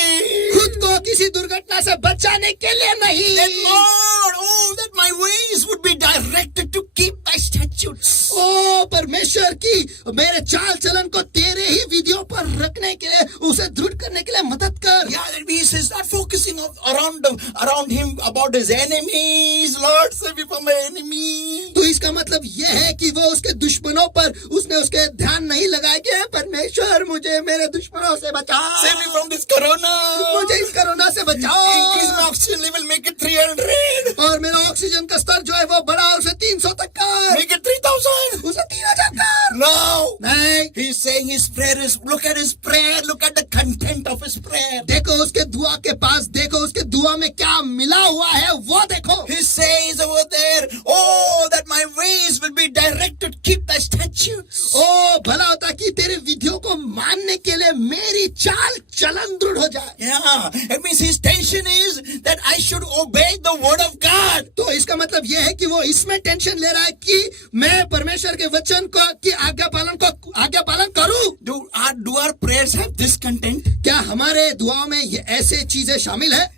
खुद को किसी दुर्घटना से बचाने के लिए नहीं. That Lord, oh, that my ways would be directed to keep thy statutes. ओ परमेश्वर की मेरे चाल चलन को तेरे ही विधियों पर रखने के लिए, उसे दृढ़ करने के लिए मदद कर. Yeah, that means he's not focusing around him about his enemies. Lord, save me from my enemy. तो इसका मतलब यह है कि वो उसके दुश्मनों पर उसके ध्यान नहीं लगाया कि परमेश्वर मुझे मेरे दुश्मनों से बचा. Save me from this corona. मुझे इस कोरोना से बचाओ. Increase my oxygen level, make it 300. और मेरा ऑक्सीजन का स्तर जो है वो बढ़ाओ, उसे 300 तक कर. Make it 3,000. उसे 3,000 कर. No. नहीं. He's saying his prayer is, look at his prayer, look at the content of his prayer. देखो उसके दुआ के पास, देखो उसके दुआ में क्या मिला हुआ है वो देखो. He says over there, oh, that my ways will be directed to keep thy statutes. ओ भला होता कि तेरे विधियों को मानने के लिए मेरी चाल चलन दृढ़ हो जाए. Yeah, it means his tension is that I should obey the word of God. तो इसका मतलब यह है कि वो इसमें टेंशन ले रहा है कि मैं परमेश्वर के वचन को की आज्ञा पालन करूं. Do our prayers have this content? क्या हमारे दुआओं में ये ऐसे चीजें शामिल है?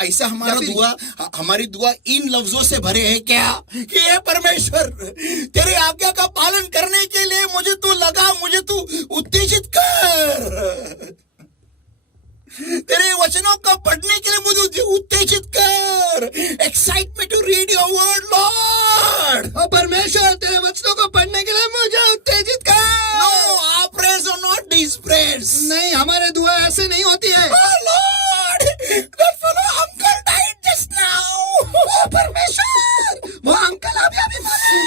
ऐसा हमारी दुआ इन लफ्जों से भरे है क्या कि हे परमेश्वर, तेरी आज्ञा का पालन करने के लिए मुझे तू उत्तेजित कर. तेरे वचनों को पढ़ने के लिए मुझे उत्तेजित कर. Excite me to read your word, Lord. ओ परमेश्वर, तेरे वचनों को पढ़ने के लिए मुझे उत्तेजित कर. No, our prayers are not these prayers. नहीं, हमारे दुआ ऐसे नहीं होती है. Oh Lord, that fellow uncle died just now. ओ परमेश्वर, वो अंकल अभी मरे.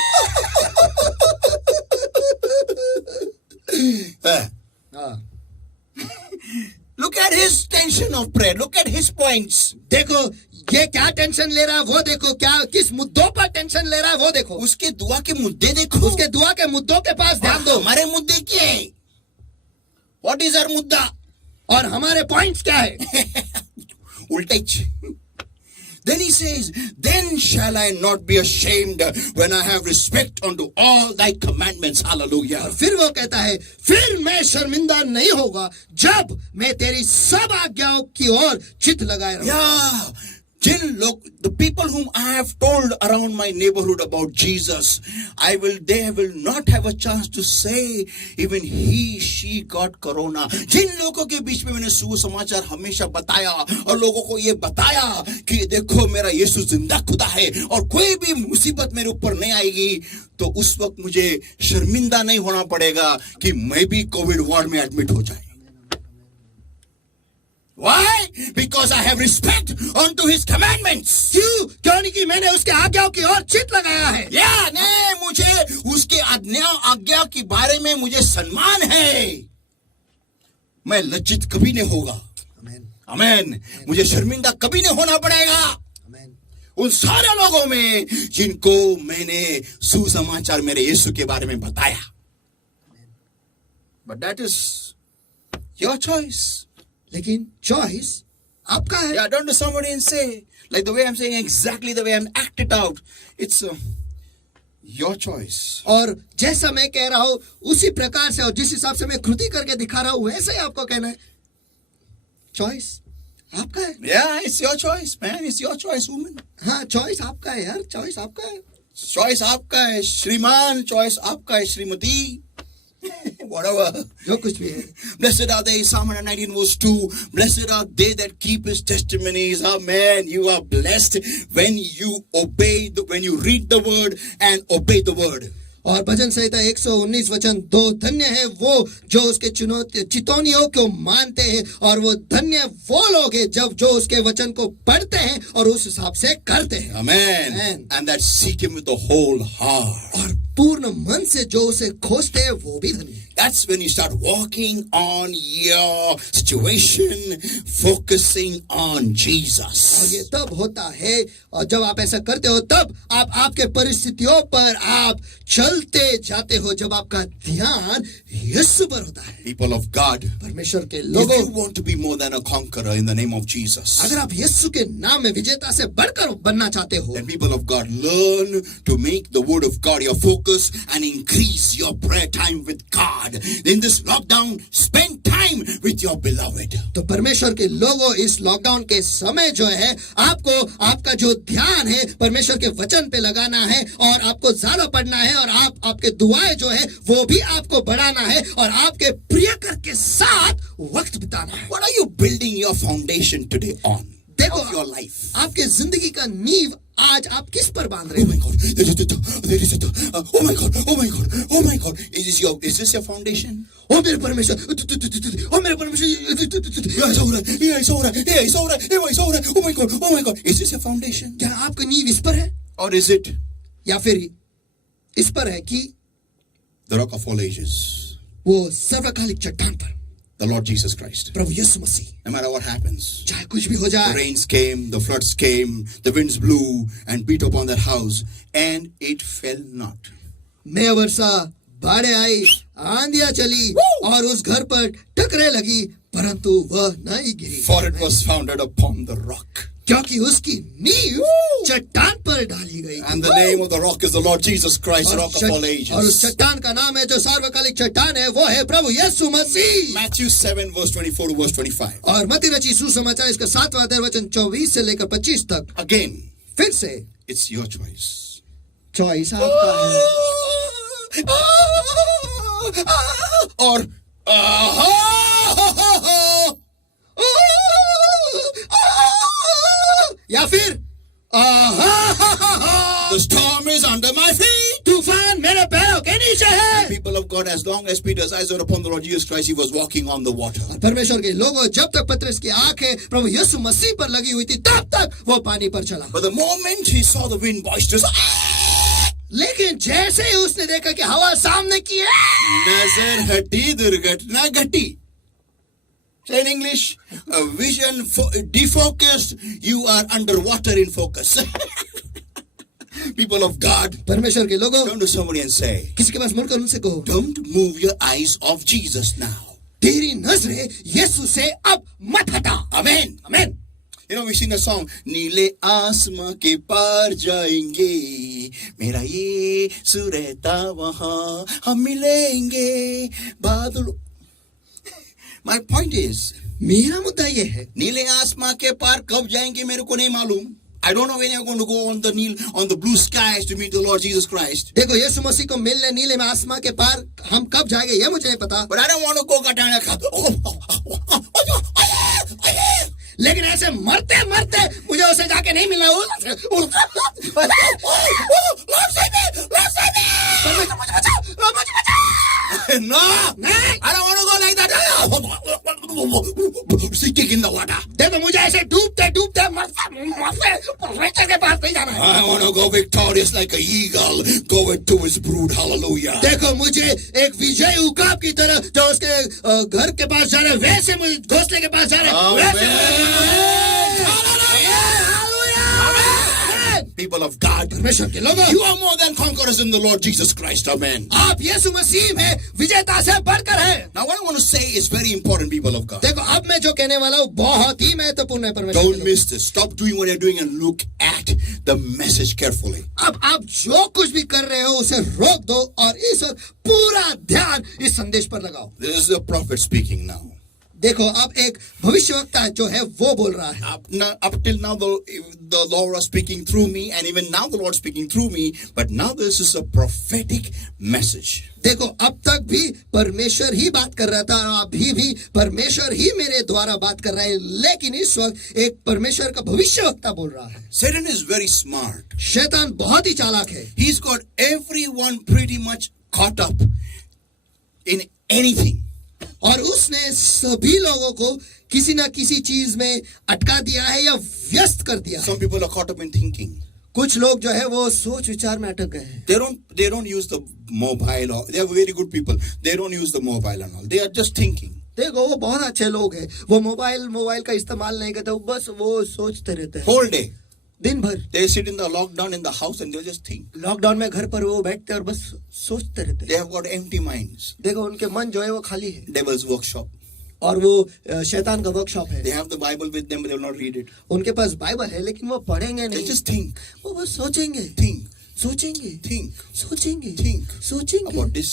Look at his tension of prayer. Look at his points. देखो ये क्या टेंशन ले रहा है वो देखो, क्या किस मुद्दों पर टेंशन ले रहा है वो देखो. उसके दुआ के मुद्दे देखो. उसके दुआ के मुद्दों के पास ध्यान दो. हमारे मुद्दे क्या है? What is our मुद्दा? और हमारे पॉइंट्स क्या है? उल्टेज. Then he says, then shall I not be ashamed when I have respect unto all thy commandments. Hallelujah. और फिर वो कहता है, फिर मैं शर्मिंदा नहीं होगा जब मैं तेरी सब आज्ञाओं की ओर चित्त लगाए रहूं. Yeah. the people whom I have told around my neighborhood about Jesus, they will not have a chance to say even she got corona. जिन लोगों के बीच में मैंने सुसमाचार हमेशा बताया और लोगों को ये बताया कि देखो मेरा यीशु जिंदा खुदा है और कोई भी मुसीबत मेरे ऊपर नहीं आएगी, तो उस वक्त मुझे शर्मिंदा नहीं होना पड़ेगा कि मैं भी कोविड वार्ड में एडमिट हो जाए. Why? Because I have respect unto his commandments. क्यों? क्योंकि मैंने उसके आज्ञाओं की ओर चित लगाया है. नहीं, मुझे उसके आज्ञा के बारे में मुझे सम्मान है. मैं लज्जित कभी नहीं होगा. आमीन. मुझे शर्मिंदा कभी नहीं होना पड़ेगा. उन सारे लोगों में जिनको मैंने सुसमाचार मेरे यीशु के बारे में बताया. But that is your choice. लेकिन चॉइस आपका है. Yeah, don't do somebody and say like the way I'm saying exactly the way I'm act it out. It's your choice. और जैसा मैं कह रहा हूं उसी प्रकार से और जिस हिसाब से मैं कृति करके दिखा रहा हूं वैसे ही आपको कहना है. चॉइस आपका है. Yeah, it's your choice, man. It's your choice, woman. हाँ, चॉइस आपका है यार. चॉइस आपका है. चॉइस आपका है श्रीमान. चॉइस आपका है श्रीमती. Whatever. जो कुछ भी है. Blessed are they, Psalm 119 verse 2. Blessed are they that keep his testimonies. Amen. You are blessed when you when you read the word and obey the word. और भजन संहिता 119 वचन 2. धन्य है वो जो उसके चितौनियों को मानते हैं और वो धन्य वो लोग हैं जब जो उसके वचन को पढ़ते हैं और उस हिसाब से करते हैं. Amen. And that seek him with the whole heart. और पूर्ण मन से जो उसे खोजते हैं वो भी धन्य. That's when you start walking on your situation, focusing on Jesus. और ये तब होता है और जब आप ऐसा करते हो तब आप आपके परिस्थितियों पर आप चलते जाते हो जब आपका ध्यान यीशु पर होता है. People of God, परमेश्वर के if लोगों, you want to be more than a conqueror in the name of Jesus, अगर आप यीशु के नाम में विजेता से बढ़कर बनना चाहते हो, then people of God, learn to make the word of God your focus and increase your prayer time with God. In this lockdown, spend time with your beloved. तो परमेश्वर के लोगों इस लॉकडाउन के समय जो है आपको आपका जो ध्यान है परमेश्वर के वचन पे लगाना है और आपको ज्यादा पढ़ना है और आपके दुआएं जो है वो भी आपको बढ़ाना है और आपके प्रियकर के साथ वक्त बिताना है. What are you building your foundation today on? देखो Of your life. आपके जिंदगी का नींव आज आप किस पर बांध रहे Oh हो? my God! There is it. Oh my God! Oh my God! Oh my God! Is this your foundation? ओ मेरे परमेश्वर, ओ मेरे परमेश्वर, Yeah, it's all right. Yeah, it's all right. Yeah, it's all right. Yeah, it's all right. Oh my God! Oh my God! Is this your foundation? क्या आपका नींव इस पर है Or is it या फिर इस पर है कि the rock of all ages, वो सर्वकालिक चट्टान पर the Lord Jesus Christ? Prabhu Yeshu Masih, No matter what happens, चाहे कुछ भी हो the जाए, rains came, the floods came, the winds blew and beat upon that house, and it fell not. मैं वर्षा, बाढ़ें आई, आंधियां चली और उस घर पर टकरे लगी परंतु वह नहीं गिरी. For it was founded upon the rock. क्योंकि उसकी नींव चट्टान पर डाली गई. And the name of the rock is the Lord Jesus Christ, the rock of all और उस ages. चट्टान का नाम है जो सार्वकालिक चट्टान है वो है प्रभु यीशु मसीह. Matthew 7 verse 24 to verse 25. और मत्ती रची सुसमाचार इसका 7वां अध्याय वचन 24 से लेकर 25 तक. Again, फिर से it's your choice. चॉइस आपका है. Or या फिर the storm is under my feet. तूफान मेरे पैरों के नीचे है. People of God, as long as Peter's eyes were upon the Lord Jesus Christ, he was walking on the water. और परमेश्वर के लोगों जब तक पतरस की आंखें प्रभु यीशु मसीह पर लगी हुई थी तब तक वो पानी पर चला. But the moment he saw the wind boisterous, लेकिन जैसे ही उसने देखा कि हवा सामने की है, नजर हटी, दुर्घटना घटी. Say in English, vision defocused, you are underwater in focus. People of God, परमेश्वर के लोगों, turn to somebody and say, किसी के पास मुड़कर उनसे कहो, don't move your eyes off Jesus now. तेरी नजरें यीशु से अब मत हटा. Amen. आमीन. You know, we sing a song, नीले आसमां के पार जाएंगे, मेरा यीशु रहता वहां, हम मिलेंगे बादल. My point is, मेरा मुद्दा ये है, नीले आसमां के पार कब जाएंगे मेरे को नहीं मालूम. I don't know when you're going to go on the blue skies to meet the Lord Jesus Christ. देखो यीशु मसीह को मिलने नीले में आसमां के पार हम कब जाएंगे ये मुझे नहीं पता, But I don't want to go Katana. लेकिन ऐसे मरते मरते मुझे उसे जाके नहीं मिलना. No, I don't want to go like that. Sinking in the water. देखो मुझे ऐसे डूबते डूबते मरते के पास नहीं जाना है. I want to go victorious like an eagle, going to his brood. Hallelujah. देखो मुझे एक विजय उकाब की तरह जो उसके घर के पास जा रहे हैं, वैसे मुझे घोंसले के पास जा रहे हैं, वैसे People of God, परमेश्वर के लोगों, you are more than conquerors in the Lord Jesus Christ. Amen. आप यीशु मसीह में विजेता से बढ़कर हैं. Now what I want to say is very important, people of God. देखो अब मैं जो कहने वाला हूँ बहुत ही महत्वपूर्ण है परमेश्वर के Don't लोगों. miss this. Stop doing what you're doing and look at the message carefully. अब आप जो कुछ भी कर रहे हो उसे रोक दो और इस वक्त पूरा ध्यान इस संदेश पर लगाओ. This is a prophet speaking now. देखो अब एक भविष्यवक्ता जो है वो बोल रहा है. Up till now, the Lord was speaking through me, and even now the Lord is speaking through me. But now this is a prophetic message. देखो अब तक भी परमेश्वर ही बात कर रहा था, अभी भी परमेश्वर ही मेरे द्वारा बात कर रहा है, लेकिन इस वक्त एक परमेश्वर का भविष्यवक्ता बोल रहा है. Satan is very smart. शैतान बहुत ही चालाक है. He's got everyone pretty much caught up in anything. और उसने सभी लोगों को किसी ना किसी चीज में अटका दिया है या व्यस्त कर दिया है. Some people are caught up in thinking. कुछ लोग जो है वो सोच विचार में अटक गए हैं. They don't use the mobile, or they are very good people. They don't use the mobile and all. They are just thinking. देखो वो बहुत अच्छे लोग हैं, वो मोबाइल का इस्तेमाल नहीं करते, बस वो सोचते रहते हैं Whole day. दिन भर. They sit in the lockdown in the house and they just think. Lockdown में घर पर वो बैठते और बस सोचते रहते They हैं. have got empty minds. देखो उनके मन जो है वो खाली है Devil's workshop. और वो शैतान का वर्कशॉप They है. have the Bible with them, but they will not read it. उनके पास बाइबल है लेकिन वो पढ़ेंगे They नहीं. just think, वो बस सोचेंगे think, सोचेंगे think सोचेंगे Think. सोचेंगे about this,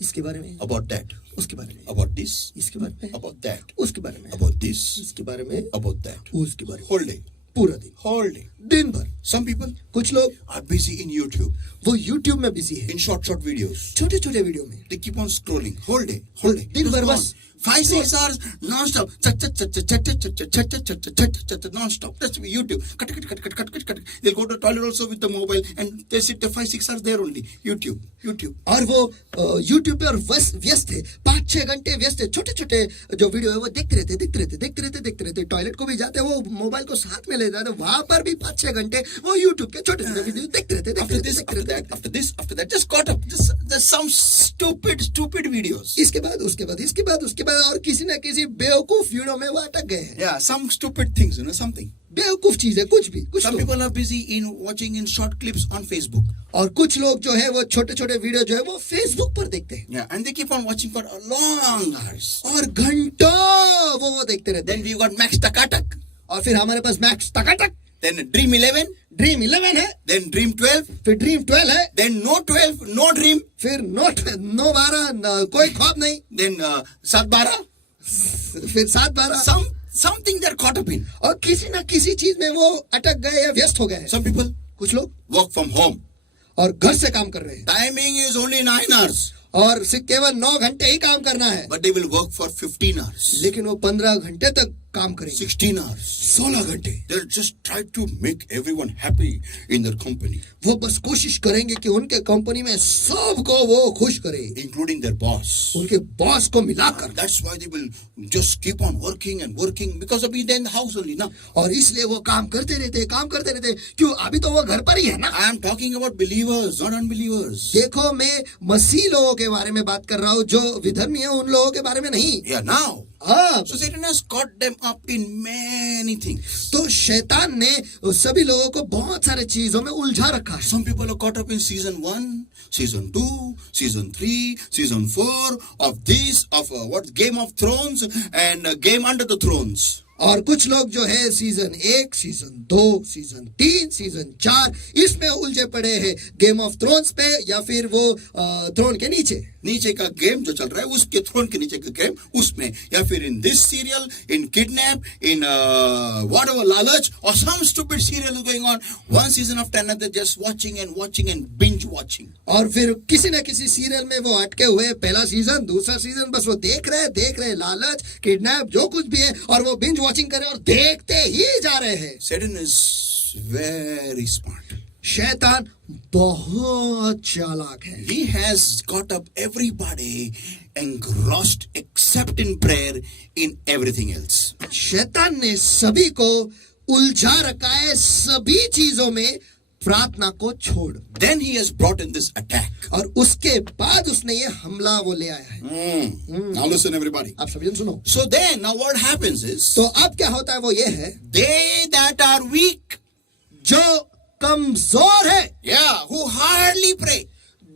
इसके बारे में, about that, उसके बारे में, about this, इसके बारे में, about that, उसके बारे में, about this, इसके बारे में, about that. उसके बारे में. Whole day, पूरा दिन, whole day. दिन भर. Some people कुछ लोग are busy in YouTube, वो YouTube में बिजी है, in short videos. छोटे छोटे वीडियो में. They keep on scrolling whole day, whole day. दिन Just भर go बस on. 5-6 hours non-stop. Non-stop. That's YouTube. Cut. They'll go to the toilet also with the mobile and they sit there 5-6 hours there only. YouTube. और वो YouTube पे और व्यस्त है, 5-6 घंटे व्यस्त है. छोटे छोटे जो वीडियो है वो देखते रहते. टॉयलेट को भी जाते हैं, वो मोबाइल को साथ में ले जाते हैं, वहां पर भी 5-6 घंटे वो YouTube के छोटे छोटे वीडियो देखते रहते. After that, just caught up. There's some stupid videos. इसके बाद और किसी ना किसी बेवकूफ वीडियो में वो अटक गए हैं. Yeah, some stupid things, something. बेवकूफ चीज है कुछ भी. Some people are busy in watching in short clips on Facebook. और कुछ लोग जो है वो छोटे छोटे वीडियो जो है वो फेसबुक पर देखते हैं. Yeah, and they keep on watching for long hours. और घंटों वो देखते रहते Then हैं. we got Max Takatak. और फिर हमारे पास मैक्स टकाटक, Then Dream 11. ड्रीम 11 है, Then Dream 12. फिर ड्रीम 12 है, Then No 12, No Dream. फिर नो 12 कोई ख्वाब नहीं, Then 7-12. फिर 7-12. Something they're caught up in. और किसी ना किसी चीज में वो अटक गए या व्यस्त हो गए हैं. Some people कुछ लोग work from home. और घर से काम कर रहे हैं Timing is only 9 hours. और सिर्फ केवल 9 घंटे ही काम करना है, But they will work for 15 hours. लेकिन वो 15 घंटे तक काम करेंगे. 16 hours. 16 घंटे They'll just try to make everyone happy in their company. वो बस कोशिश करेंगे कि उनके कंपनी में सबको वो खुश करे, Including their boss. उनके बॉस को मिलाकर. That's why they will just keep on working and working because अभी they're in the house only now. और इसलिए वो काम करते रहते. क्यों? अभी तो वो घर पर ही है ना. I am talking about believers, not unbelievers. देखो मैं मसीह लोगों के बारे में बात कर रहा हूँ, जो विधर्मी है उन लोगों के बारे में नहीं. Yeah, now. हाँ, So Satan has caught them up in many things. तो शैतान ने सभी लोगों को बहुत सारे चीजों में उलझा रखा है. Some people are caught up in season 1, season 2, season 3, season 4 of Game of Thrones and Game Under the Thrones. और कुछ लोग जो है सीजन 1, सीजन 2, सीजन 3, सीजन 4 इसमें उलझे पड़े हैं, गेम ऑफ थ्रोन्स पे या फिर वो थ्रोन के नीचे का गेम जो चल रहा है उसके थ्रोन के नीचे का गेम उसमें, या फिर in this serial, in kidnap, in whatever लालच, or some stupid serial is going on, one season after another, just watching and binge watching. और फिर किसी न किसी सीरियल में वो अटके हुए, पहला सीजन, दूसरा सीजन, बस वो देख रहे, लालच, किडनैप, जो कुछ भी है, और वो बिंज वॉचिंग कर रहे हैं और देखते ही जा रहे हैं. Satan is very smart. शैतान बहुत चालाक है. He has got up everybody engrossed except in prayer in everything else. शैतान ने सभी को उलझा रखा है सभी चीजों में, प्रार्थना को छोड़. Then he has brought in this attack. और उसके बाद उसने ये हमला वो ले आया है. Now listen everybody. आप सभी सुनो. So then now what happens is, तो अब क्या होता है वो ये है, they that are weak, जो कमजोर है, yeah, who hardly pray,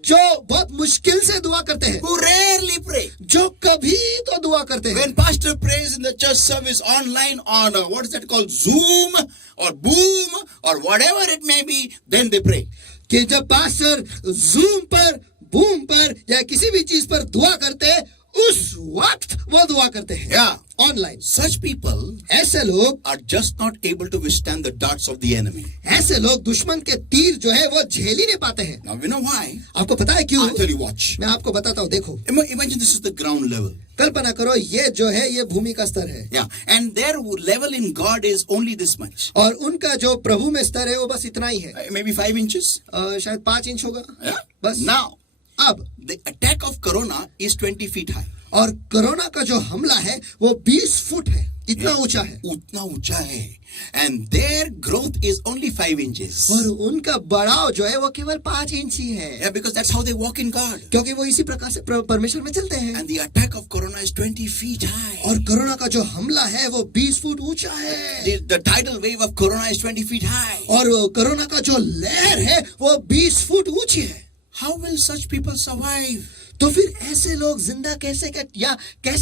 जो बहुत मुश्किल से दुआ करते हैं, who rarely pray, जो कभी तो दुआ करते हैं. when pastor prays in the church service online on what is that called, Zoom or Boom or whatever it may be, then they pray. कि जब पास्टर जूम पर, बूम पर या किसी भी चीज पर दुआ करते हैं, उस वक्त वो दुआ करते हैं. Yeah. ऑनलाइन. Such people ऐसे लोग are just not able to withstand the darts of the enemy. ऐसे लोग दुश्मन के तीर जो है वो झेल ही नहीं पाते हैं. Now you know why? आपको पता है क्यों? I'll tell you, watch. मैं आपको बताता हूँ. देखो, Imagine this is the ground level. कल्पना करो ये जो है ये भूमि का स्तर है. Yeah. And their level in God is only this much. और उनका जो प्रभु में स्तर है वो बस इतना ही है. Maybe 5 inches. शायद 5 इंच होगा. Yeah. बस. Now, अब the attack of corona is 20 feet high. और कोरोना का जो हमला है वो 20 फुट है. इतना ऊंचा है. उतना ऊंचा है. And their growth is only 5 inches. और उनका बढ़ाव जो है वो केवल 5 इंच ही है. Yeah, because that's how they walk in God. क्योंकि वो इसी प्रकार से परमेश्वर में चलते हैं. And the attack of corona is 20 feet high. और कोरोना का जो हमला है वो 20 फुट ऊंचा है. The tidal wave of corona is 20 feet high. और कोरोना का जो लहर है वो 20 फुट ऊंची है. How will such people survive? तो फिर ऐसे लोग जिंदा कैसे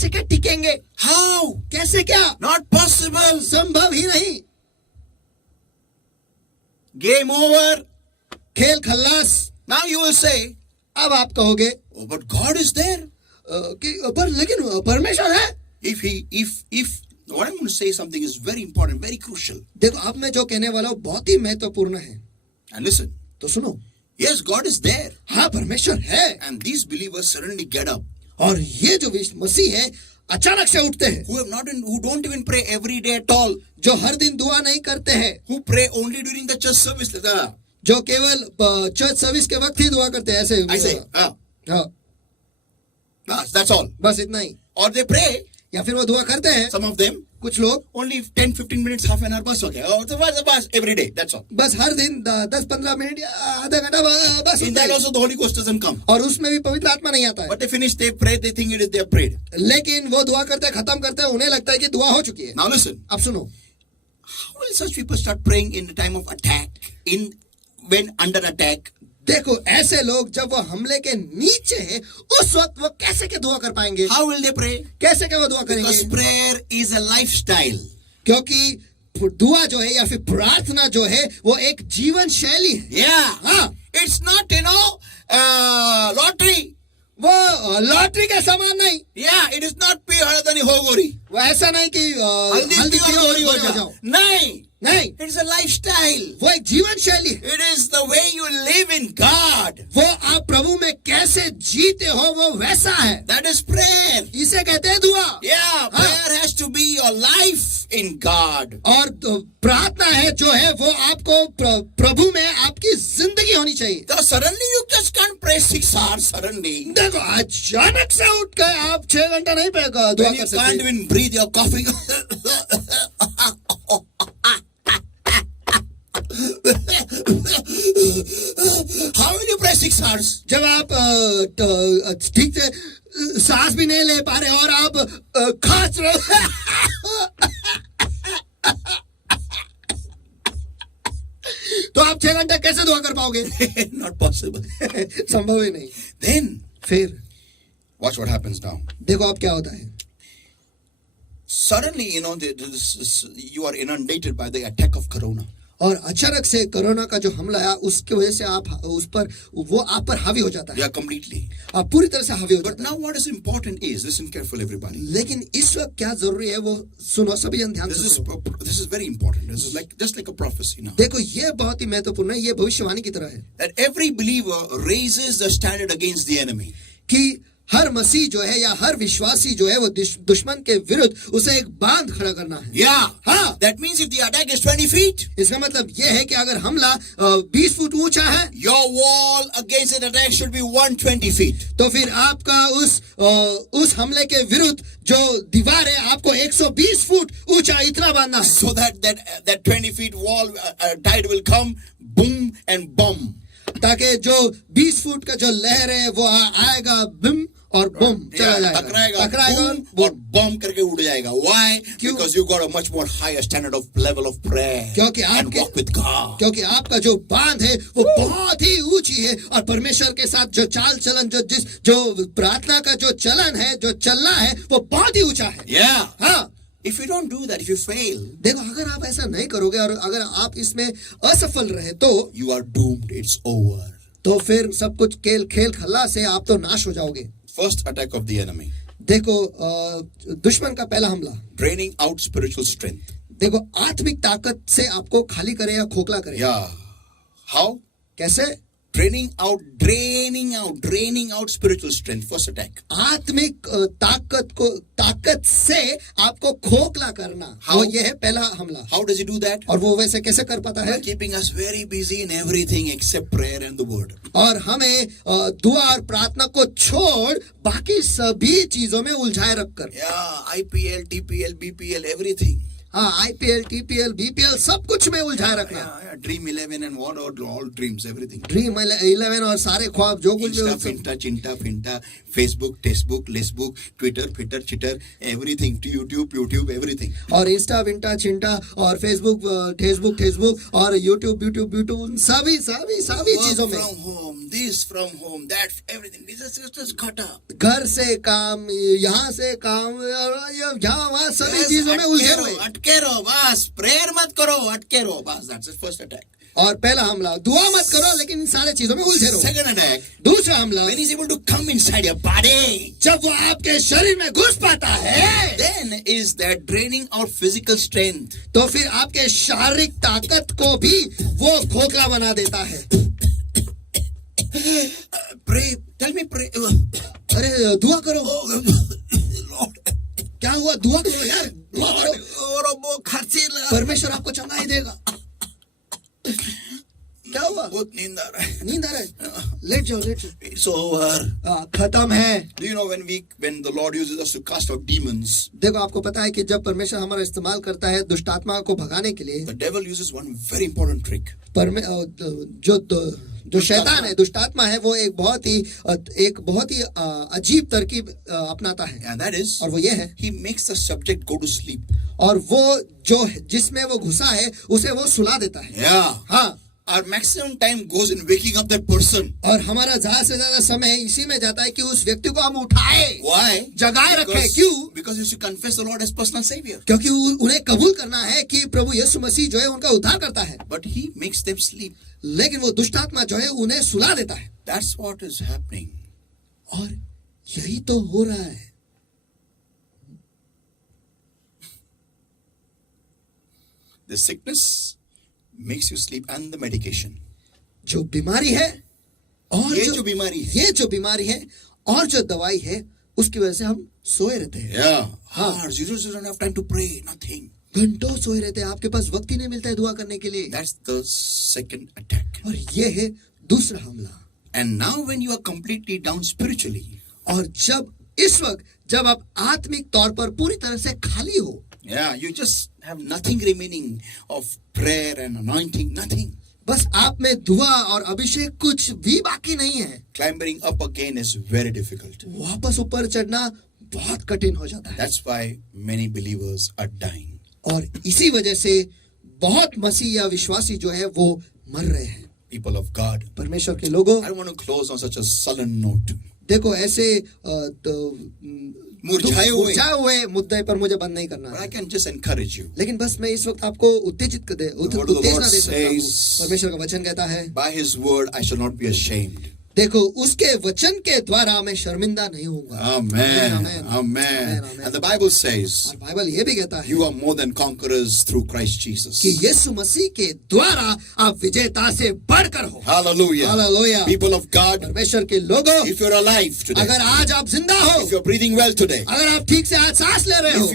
क्या टिकेंगे? How? कैसे क्या? Not possible. संभव ही नहीं. Game over. खेल खल्लास. Now you will say, अब आप कहोगे, oh, but God is there. पर लेकिन परमेश्वर है. If what I'm going to say something is very important, very crucial. देखो, अब मैं जो कहने वाला हूँ बहुत ही महत्वपूर्ण है. And listen. तो सुनो. Yes, God is there. हाँ, परमेश्वर है. And these believers suddenly get up. और ये जो मसीह है अचानक से उठते हैं. Who don't even pray every day at all. जो हर दिन दुआ नहीं करते हैं. Who pray only during the church service. जो केवल चर्च सर्विस के वक्त ही दुआ करते हैं. ऐसे. हाँ. That's all. बस इतना ही. Or they pray. या फिर वो दुआ करते हैं. Some of them. कुछ लोग Only 10-15 minutes, half an hour, बस हो गया. Oh, बस every day. That's all. बस हर दिन 10-15 मिनट आधा घंटा बस. In that also the Holy Ghost doesn't come. और उसमें भी पवित्र आत्मा नहीं आता है. But they finish, they pray, they think they have prayed. लेकिन वो दुआ करते हैं, खत्म करते हैं, उन्हें लगता है कि दुआ हो चुकी है. Now listen. अब सुनो. How will such people start praying in the time of attack? When under attack? देखो, ऐसे लोग जब वो हमले के नीचे हैं, उस वक्त वो कैसे के दुआ कर पाएंगे? How will they pray? कैसे के वो दुआ करेंगे? Because prayer is a lifestyle. क्योंकि दुआ जो है या फिर प्रार्थना जो है वो एक जीवन शैली है. Yeah. हाँ. It's not, lottery. वो लॉटरी के समान नहीं. Yeah, it is not pay हल्दी होगोरी. वो ऐसा नहीं कि हल्दी पियो हो जाओ. नहीं. नहीं. It is a lifestyle. वो एक जीवन शैली है. It is the way you live in God. वो आप प्रभु में कैसे जीते हो वो वैसा है. That is prayer. इसे कहते हैं दुआ. Yeah, prayer has to be your life in God. और प्रार्थना है जो है वो आपको प्रभु में आपकी जिंदगी होनी चाहिए. So suddenly you just can't pray 6 hours suddenly. देखो, अचानक से उठ गए आप 6 घंटा नहीं दुआ When कर you सकते. can't even breathe, you're coughing. How will you pray 6 hours? जब आप ठीक से सांस भी नहीं ले पा रहे और आप खांस रहे तो आप 6 घंटे कैसे दुआ कर पाओगे? Not possible. संभव ही नहीं. Then फिर watch what happens now. देखो अब क्या होता है. Suddenly, you are inundated by the attack of corona. और अचानक से कोरोना का जो हमला आया उसकी वजह से आप उस पर वो आप पर हावी हो जाता है, Yeah, completely. आप पूरी तरह से हावी हो But जाता now what is important is, listen carefully everybody. है। लेकिन इस वक्त क्या जरूरी है वो सुनो, सभी जन ध्यान से सुनो। This is very important. This is just like a prophecy now. देखो ये बहुत ही महत्वपूर्ण है, ये भविष्यवाणी की तरह है That every believer raises the standard against the enemy. कि हर मसीह जो है या हर विश्वासी जो है वो दुश्मन के विरुद्ध उसे एक बांध खड़ा करना है। Yeah. हाँ, That means if the attack is 20 feet, इसका मतलब ये है कि अगर हमला 20 फुट ऊंचा है your wall against that attack should be 120 feet. तो फिर आपका उस हमले के विरुद्ध जो दीवार है आपको 120 फुट ऊंचा इतना बांधना है, So that 20 feet wall tide will come, boom and bomb. ताकि जो 20 फुट का जो लहर है वो आएगा बिम और बम चला जाएगा, टकराएगा boom, और बम करके उड़ जाएगा. Why? Because you got a much more higher standard of level of prayer क्योंकि and walk with God. क्योंकि आपका जो बांध है वो बहुत ही ऊंची है और परमेश्वर के साथ जो चाल चलन जो प्रार्थना का जो चलन है, जो चलना है वो बहुत ही ऊंचा है। Yeah. हाँ, If you don't do that, if you fail, देखो अगर आप ऐसा नहीं करोगे और अगर आप इसमें असफल रहे तो you are doomed. It's over. तो फिर सब कुछ खेल खल्ला से आप तो नाश हो जाओगे। First attack of the enemy. देखो दुश्मन का पहला हमला, Draining out spiritual strength. देखो आत्मिक ताकत से आपको खाली करे या खोखला करे। Yeah. How? कैसे? Draining out spiritual strength. First attack. आत्मिक ताकत से आपको खोखला करना, How? वो ये है पहला हमला। How does he do that? और वो वैसे कैसे कर पाता है? By keeping us very busy in everything except prayer and the word. और हमें दुआ और प्रार्थना को छोड़ बाकी सभी चीजों में उलझाए रखकर। Yeah, IPL, TPL, BPL, everything. हाँ, IPL, TPL, BPL सब कुछ में उलझाए रखना। Yeah, Dream 11 and what all dreams, everything. Dream 11 और सारे ख्वाब जो कुछ भी Insta, हो सब। Finta, Chinta, Finta, Facebook, Textbook, Lessbook, Twitter, Chitter, everything. YouTube, everything. और इंस्टा विंटा चिंटा और फेसबुक और यूट्यूब सभी चीजों Work में from home, this from home, that, everything. This is just cut up. घर से काम, यहाँ से काम, यहाँ वहाँ सभी चीजों में उलझे हुए। अटके रहो बस, प्रेयर मत करो, अटके रहो बस. That's the first attack. और पहला हमला, दुआ मत करो लेकिन इन सारे चीजों में उलझे रहो। Second attack. दूसरा हमला, When he's able to come inside your body, जब वो आपके शरीर में घुस पाता है then is that draining our physical strength. तो फिर आपके शारीरिक ताकत को भी वो खोखला बना देता है। Pray, tell me pray. अरे दुआ करो। Lord, क्या हुआ? दुआ करो यार, दुआ करो, परमेश्वर आपको चंगाई देगा। क्या हुआ? बहुत नींद आ रहा है. नींद आ रहा है? लेट जाओ। It's over. खत्म है। Do you know when the Lord uses us to cast out demons, देखो आपको पता है कि जब परमेश्वर हमारा इस्तेमाल करता है दुष्ट आत्मा को भगाने के लिए, the devil uses one very important trick. जो शैतान है, दुष्ट आत्मा है, वो एक बहुत ही अजीब तरकीब अपनाता है। And that is, और वो ये है, he makes the subject go to sleep. और वो जो जिसमें वो घुसा है उसे वो सुला देता है। Yeah. हाँ, Our maximum time goes in waking up that person. और हमारा ज्यादा से ज्यादा समय इसी में जाता है कि उस व्यक्ति को हम उठाए, Why? जगाए रखें। क्यों? Because you should confess the Lord as personal savior. क्योंकि उन्हें कबूल करना है कि प्रभु यीशु मसीह जो है उनका उद्धार करता है। But he makes them sleep. लेकिन वो दुष्ट आत्मा जो है उन्हें सुला देता है। That's what is happening. और यही तो हो रहा है। The sickness makes you sleep and the medication. जो बीमारी है और ये जो बीमारी है और जो दवाई है उसकी वजह से हम सोए रहते हैं। Yeah. हाँ। Hours. You don't have time to pray. Nothing. घंटों सोए रहते हैं, आपके पास वक्त ही नहीं मिलता है दुआ करने के लिए। That's the second attack. और ये है दूसरा हमला। And now when you are completely down spiritually, और इस वक्त जब आप आत्मिक तौर पर पूरी तरह से खाली हो, yeah, you just have nothing remaining of prayer and anointing, nothing. बस आप में दुआ और अभिषेक कुछ भी बाकी नहीं है। Climbing up again is very difficult. वापस ऊपर चढ़ना बहुत कठिन हो जाता है। That's why many believers are dying. और इसी वजह से बहुत मसीह या विश्वासी जो है वो मर रहे हैं। People of God, परमेश्वर के लोगों, I don't want to close on such a sullen note. देखो ऐसे मुरझाए हुए मुद्दे पर मुझे बंद नहीं करना But है, I can just encourage you. लेकिन बस मैं इस वक्त आपको उत्तेजना दे सकता हूँ। says- परमेश्वर का वचन कहता है, By his word, I shall not be ashamed. देखो उसके वचन के द्वारा मैं शर्मिंदा नहीं होऊंगा। Amen. Amen. Amen. Amen. And the Bible says, और बाइबल ये भी कहता है you are more than conquerors through Christ Jesus. कि यीशु मसीह के द्वारा आप विजेता से बढ़कर हो। Hallelujah. Hallelujah. People of God, परमेश्वर के लोगों, if you're alive today, अगर आज आप जिंदा हो, if you're breathing well today, अगर आप ठीक से आज सांस ले रहे हो, if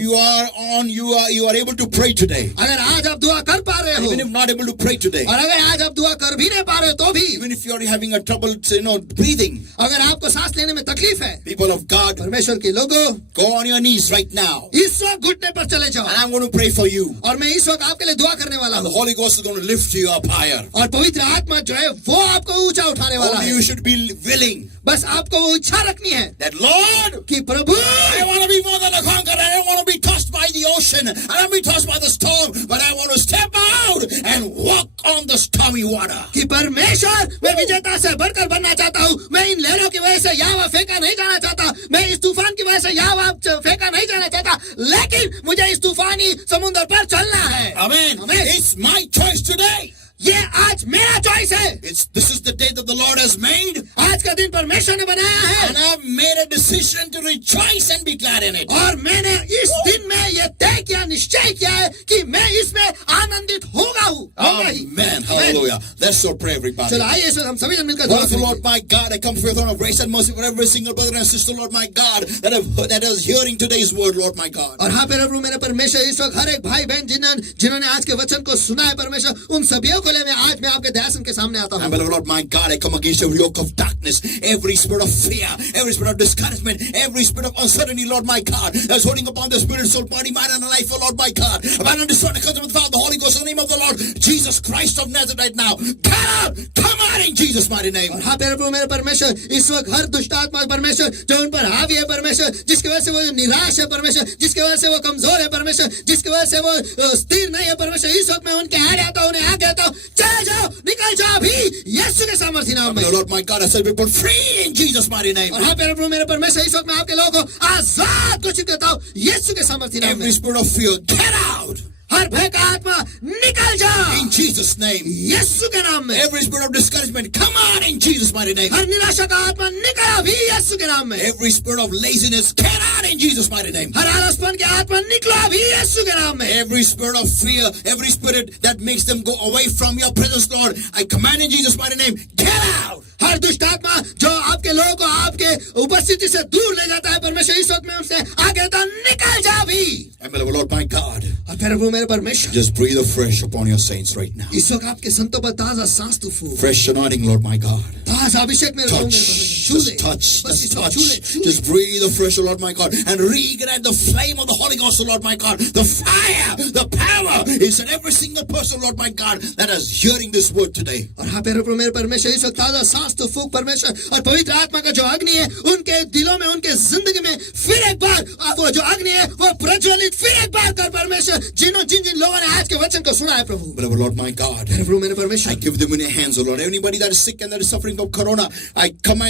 you are able to pray today, अगर आज आप दुआ कर पा रहे हो, even if not able to pray today, और अगर आज आप दुआ कर भी नहीं पा रहे हो तो भी, even if you're having a trouble, breathing, अगर आपको सांस लेने में तकलीफ है, people of God, परमेश्वर के लोगों, go on your knees right now. इस वक्त घुटने पर चले जाओ, And I'm going to pray for you. और मैं इस वक्त आपके लिए दुआ करने वाला And the हूँ, Holy Ghost is going to lift you up higher. और पवित्र आत्मा जो है वो आपको ऊंचा उठाने वाला Only है। you should be willing बस आपको वो इच्छा रखनी है that, Lord, कि प्रभु, I want to be more than a conqueror. I don't want to be tossed by the ocean. I don't want to be tossed by the storm. But I want to step out and walk on the stormy water. कि परमेश्वर, मैं विजेता से बढ़कर बनना चाहता हूँ। मैं इन लहरों की वजह से यहाँ फेंका नहीं जाना चाहता, मैं इस तूफान की वजह से यहाँ फेंका नहीं जाना चाहता, लेकिन मुझे इस तूफानी समुद्र पर चलना है। Amen. Amen. It's my choice today. ये आज मेरा चॉइस है। This is the day that the Lord has made. आज का दिन परमेश्वर ने बनाया है, And I've made a decision to rejoice and be glad in it. और मैंने इस दिन में ये तय किया, निश्चय किया है कि मैं इसमें आनंदित होगा हूँ। Amen. Hallelujah. Let's so pray, everybody. चलो आइए इस वक्त हम सभी जन मिलकर दुआ Wonderful करेंगे। Lord, my God, I come before your throne of grace and mercy for every single brother and sister, Lord, my God, that is hearing today's word, Lord, my God. और हाँ प्रभु मेरे परमेश्वर, इस वक्त हर एक भाई बहन जिन्होंने आज के वचन को सुना है परमेश्वर, उन सभी को ले मैं आज मैं आपके दयासन के सामने आता And हूँ। Lord, my God, I come against every yoke of darkness, every spirit of fear, every spirit of discouragement, every spirit of uncertainty, Lord, my God, that's holding upon the spirit, soul, body, mind, and life, oh Lord, my God. Abandon this one, come to the Father, the Holy Ghost, in the name of the Lord Jesus Christ of Nazareth right now. Get out! Come out in Jesus' mighty name. और हाँ प्रभु मेरे परमेश्वर, इस वक्त हर दुष्ट आत्मा परमेश्वर जो उन पर हावी है परमेश्वर, जिसकी वजह से वो निराश है परमेश्वर, जिसकी वजह से वो कमजोर है परमेश्वर, जिसकी वजह से वो स्थिर नहीं है परमेश्वर, इस वक्त मैं उनके आड़े आता हूँ, उन्हें आगे आता हूँ, चले जाओ, निकल जाओ अभी यीशु के सामर्थ्य नाम में। Lord, my God, I set people free in Jesus' mighty name. और हाँ प्रभु मेरे परमेश्वर, इस वक्त मैं आपके लोगों को आजाद घोषित करता हूँ यीशु के सामर्थ्य नाम में। Every spirit of fear, get out! हर भय का आत्मा निकल जाओ In Jesus' name. यीशु के नाम में। Every spirit of discouragement, come out in Jesus' mighty name. हर निराशा का आत्मा निकल अभी यीशु के नाम में। Every spirit of laziness, get out in Jesus' mighty name. हर आलसपन के आत्मा निकलो अभी यीशु के नाम में। Every spirit of fear, every spirit that makes them go away from your presence, Lord, I command in Jesus' mighty name, get out! हर दुष्ट आत्मा जो आपके लोगों को आपके उपस्थिति से दूर ले जाता है परमेश्वर, इस वक्त में उनसे आगे तो निकल जा भी। And Lord, my God, और प्रभु मेरे परमेश्वर, just breathe afresh upon your saints right now. इस वक्त आपके संतों पर ताजा सांस तू फूंक, Fresh anointing, Lord, my God. ताजा अभिषेक मेरे प्रभु मेरे परमेश्वर, छू ले, Just touch, बस just इस वक्त touch. छू ले, छू ले। Just breathe afresh, oh Lord, my God, and reignite the flame of the Holy Ghost, oh Lord, my God. The fire, the power is in every single person, Lord, my God, that is hearing this word today. और हाँ प्रभु मेरे परमेश्वर, इस वक्त ताजा सांस तो फूंक परमेश्वर, और पवित्र आत्मा का जो अग्नि है उनके दिलों में, उनके जिंदगी में फिर एक बार वो जो अग्नि है वो प्रज्वलित फिर एक बार कर परमेश्वर, जिन जिन लोगों ने आज के वचन को सुना है प्रभु। But Lord, my God, प्रभु मेरे I परमेश्वर, give them in your hands, oh Lord. Anybody that is sick and that is suffering from corona, I come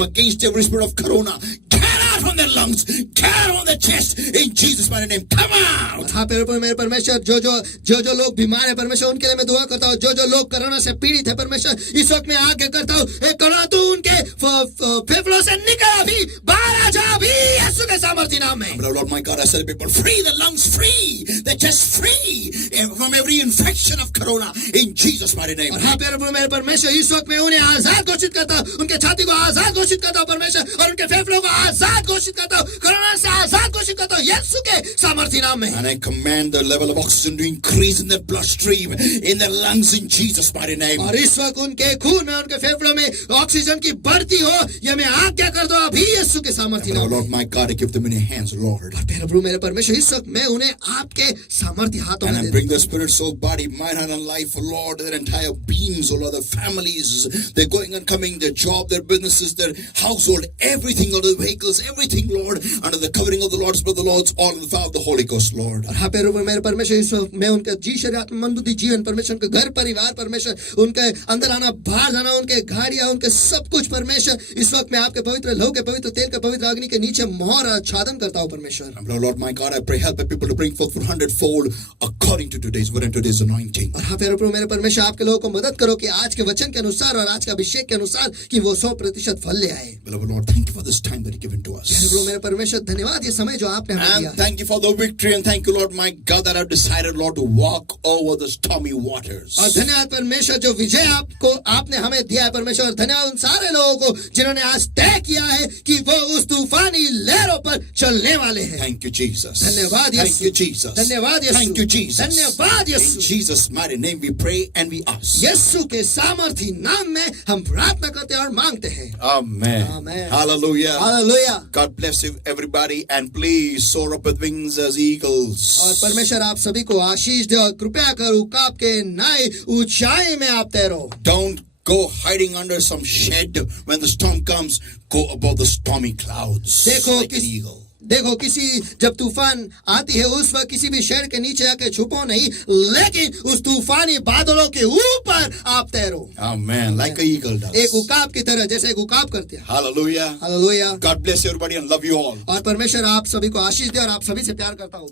against every spirit of corona. Get out from their lungs, get out from their chest, in Jesus' mighty name. Come out! हाँ प्रभु मेरे परमेश्वर, जो लोग बीमार है परमेश्वर, उनके लिए मैं दुआ करता हूँ। जो लोग कोरोना से पीड़ित है परमेश्वर, इस वक्त मैं आगे करता हूँ, कोरोना तू उनके फेफड़ों से निकल अभी, बाहर आ जा अभी यीशु के सामर्थ्य नाम में। But Lord, my God, I set people free, the lungs free, the chest free from every infection of corona, in Jesus' mighty name. और हाँ प्रभु मेरे परमेश्वर, इस वक्त मैं उन्हें आजाद घोषित करता हूँ, उनके छाती को आजाद घोषित करता हूँ परमेश्वर, और उनके फेफड़ों को आजाद घोषित करता हूँ, कोरोना से आजाद घोषित करता हूँ यीशु के सामर्थ्य नाम में। And I command the level of oxygen to increase in their bloodstream, in their lungs, in Jesus' mighty name. और इस वक्त उनके खून में, उनके फेफड़ों में ऑक्सीजन की बढ़ती हो, यह मैं आज्ञा कर दो अभी यीशु के सामर्थ्य Now, नाम में। Lord my God, I give them in your hands, Lord. और मेरे प्रभु मेरे परमेश्वर, इस वक्त मैं उन्हें आपके सामर्थ्य हाथों And में I दे bring देता their spirit, soul, body, mind, heart, and life, Lord, their entire beings, oh Lord, their families, their going and coming, their job, their businesses, their household, everything, Lord, their vehicles, everything, Lord, under the covering of the Lord's blood, the Lord's all in the fire of the Holy Ghost, Lord. और हाँ प्रभु मेरे परमेश्वर, इस वक्त मैं उनका जी शरीर आत्मा मन बुद्धि जीवन परमेश्वर, उनके घर परिवार परमेश्वर, उनके अंदर आना बाहर जाना, उनके गाड़ियां, उनके सब कुछ परमेश्वर, इस वक्त मैं आपके पवित्र लहू के पवित्र तेल के पवित्र अग्नि के नीचे मोहर आच्छादन करता हूँ परमेश्वर। And Lord my God, I pray help my people to bring forth 100-fold according to today's word and today's anointing. और हाँ प्रभु मेरे परमेश्वर, आपके लोगों को मदद करो कि आज के वचन के अनुसार और आज के अभिषेक के अनुसार कि वो 100% फल ले आए। Beloved Lord, thank you for this time that you've given to us. प्रभु मेरे परमेश्वर, धन्यवाद ये समय जो आपने हमें And दिया। thank you for the victory, and thank you, Lord my God, that I've decided, Lord, to walk over the stormy waters. और धन्यवाद परमेश्वर जो विजय आपको आपने हमें दिया है परमेश्वर, और धन्यवाद उन सारे लोगों को जिन्होंने आज तय किया है कि वो उस तूफानी लहरों पर चलने वाले हैं। Thank you, Jesus. धन्यवाद Thank यीशु। you, Jesus. धन्यवाद यीशु। Thank you, Jesus. धन्यवाद In Yeshu. Jesus' mighty name we pray and we ask. यीशु के सामर्थी नाम में हम प्रार्थना करते हैं और मांगते हैं। Amen. Amen. Hallelujah. Hallelujah. God bless you, everybody, and please soar up with wings as eagles. और परमेश्वर आप सभी को आशीष दे और कृपया कर उकाब के नए ऊंचाई में आप तैरो। Don't go hiding under some shed when the storm comes. Go above the stormy clouds like an eagle. देखो किसी जब तूफान आती है उस वक्त किसी भी शहर के नीचे आके छुपो नहीं, लेकिन उस तूफानी बादलों के ऊपर आप तैरो। Amen. Like an eagle does. एक उकाब की तरह, जैसे एक उकाब करते हैं। Hallelujah. Hallelujah. God bless everybody and love you all. और परमेश्वर आप सभी को आशीष दे और आप सभी से प्यार करता हूँ।